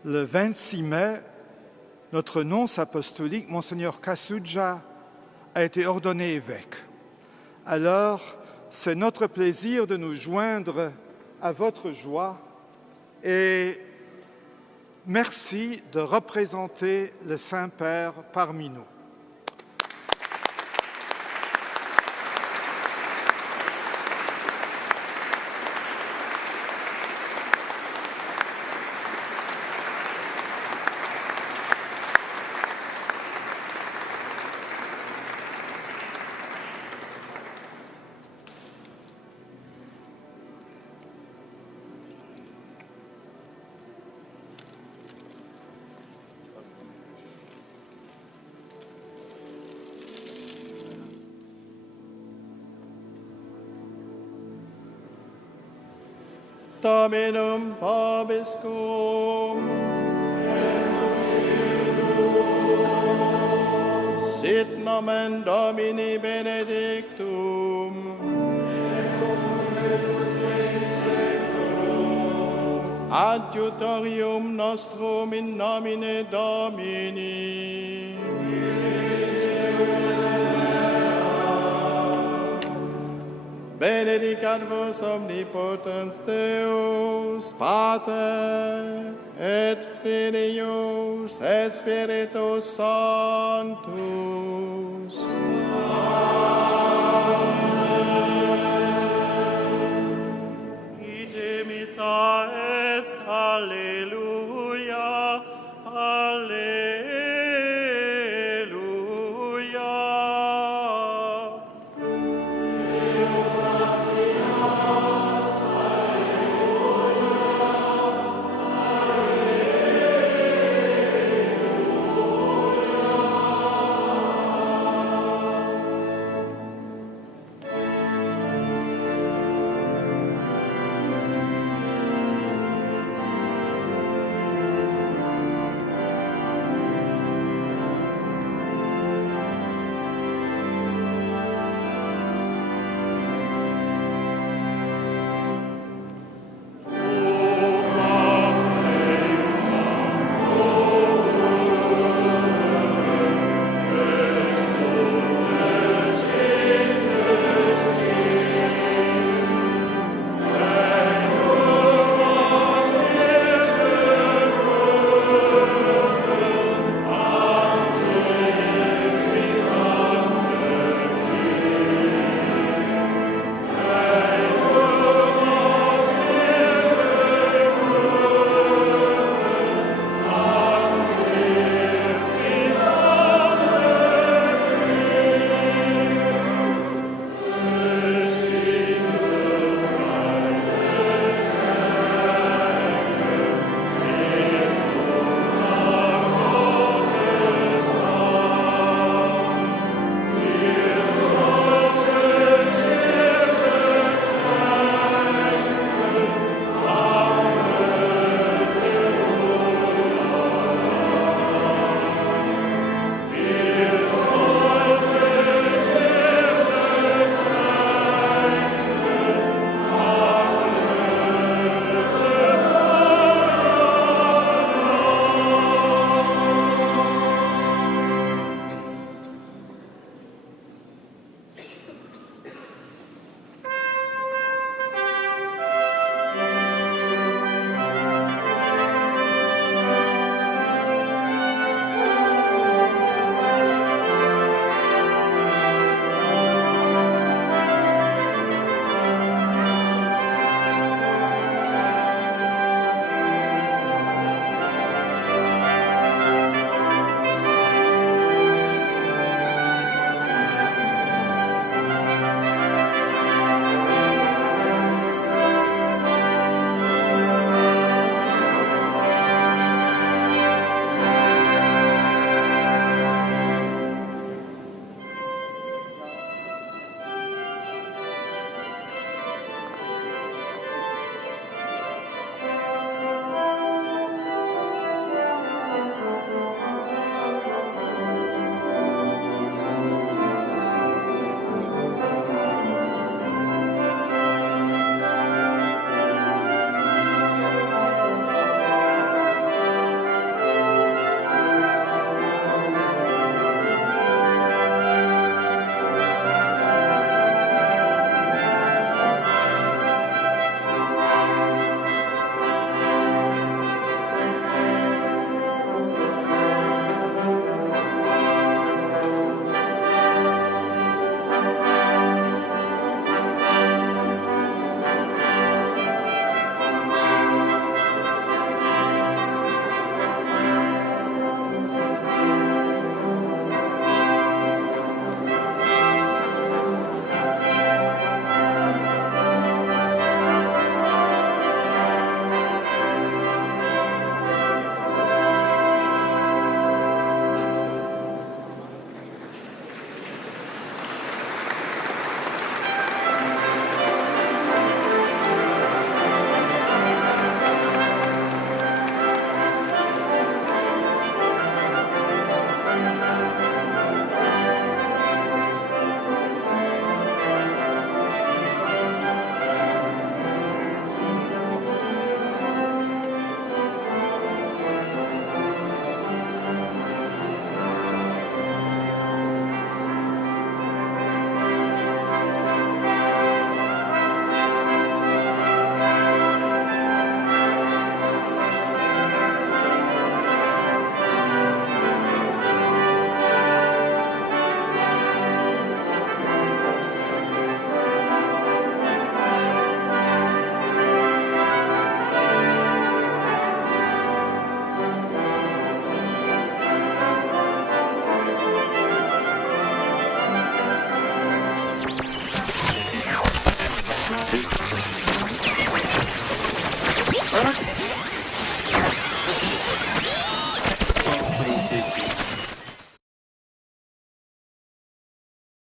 le 26 mai, notre nonce apostolique, Monseigneur Kassoudja, a été ordonné évêque. Alors, c'est notre plaisir de nous joindre à votre joie et merci de représenter le Saint-Père parmi nous. Dominum vobiscum. Sit nomen Domini benedictum. Adjutorium nostrum in nomine Domini. Benedicat vos omnipotens Deus, Pater, et Filius, et Spiritus Sanctus. Ite missa est, Alleluia.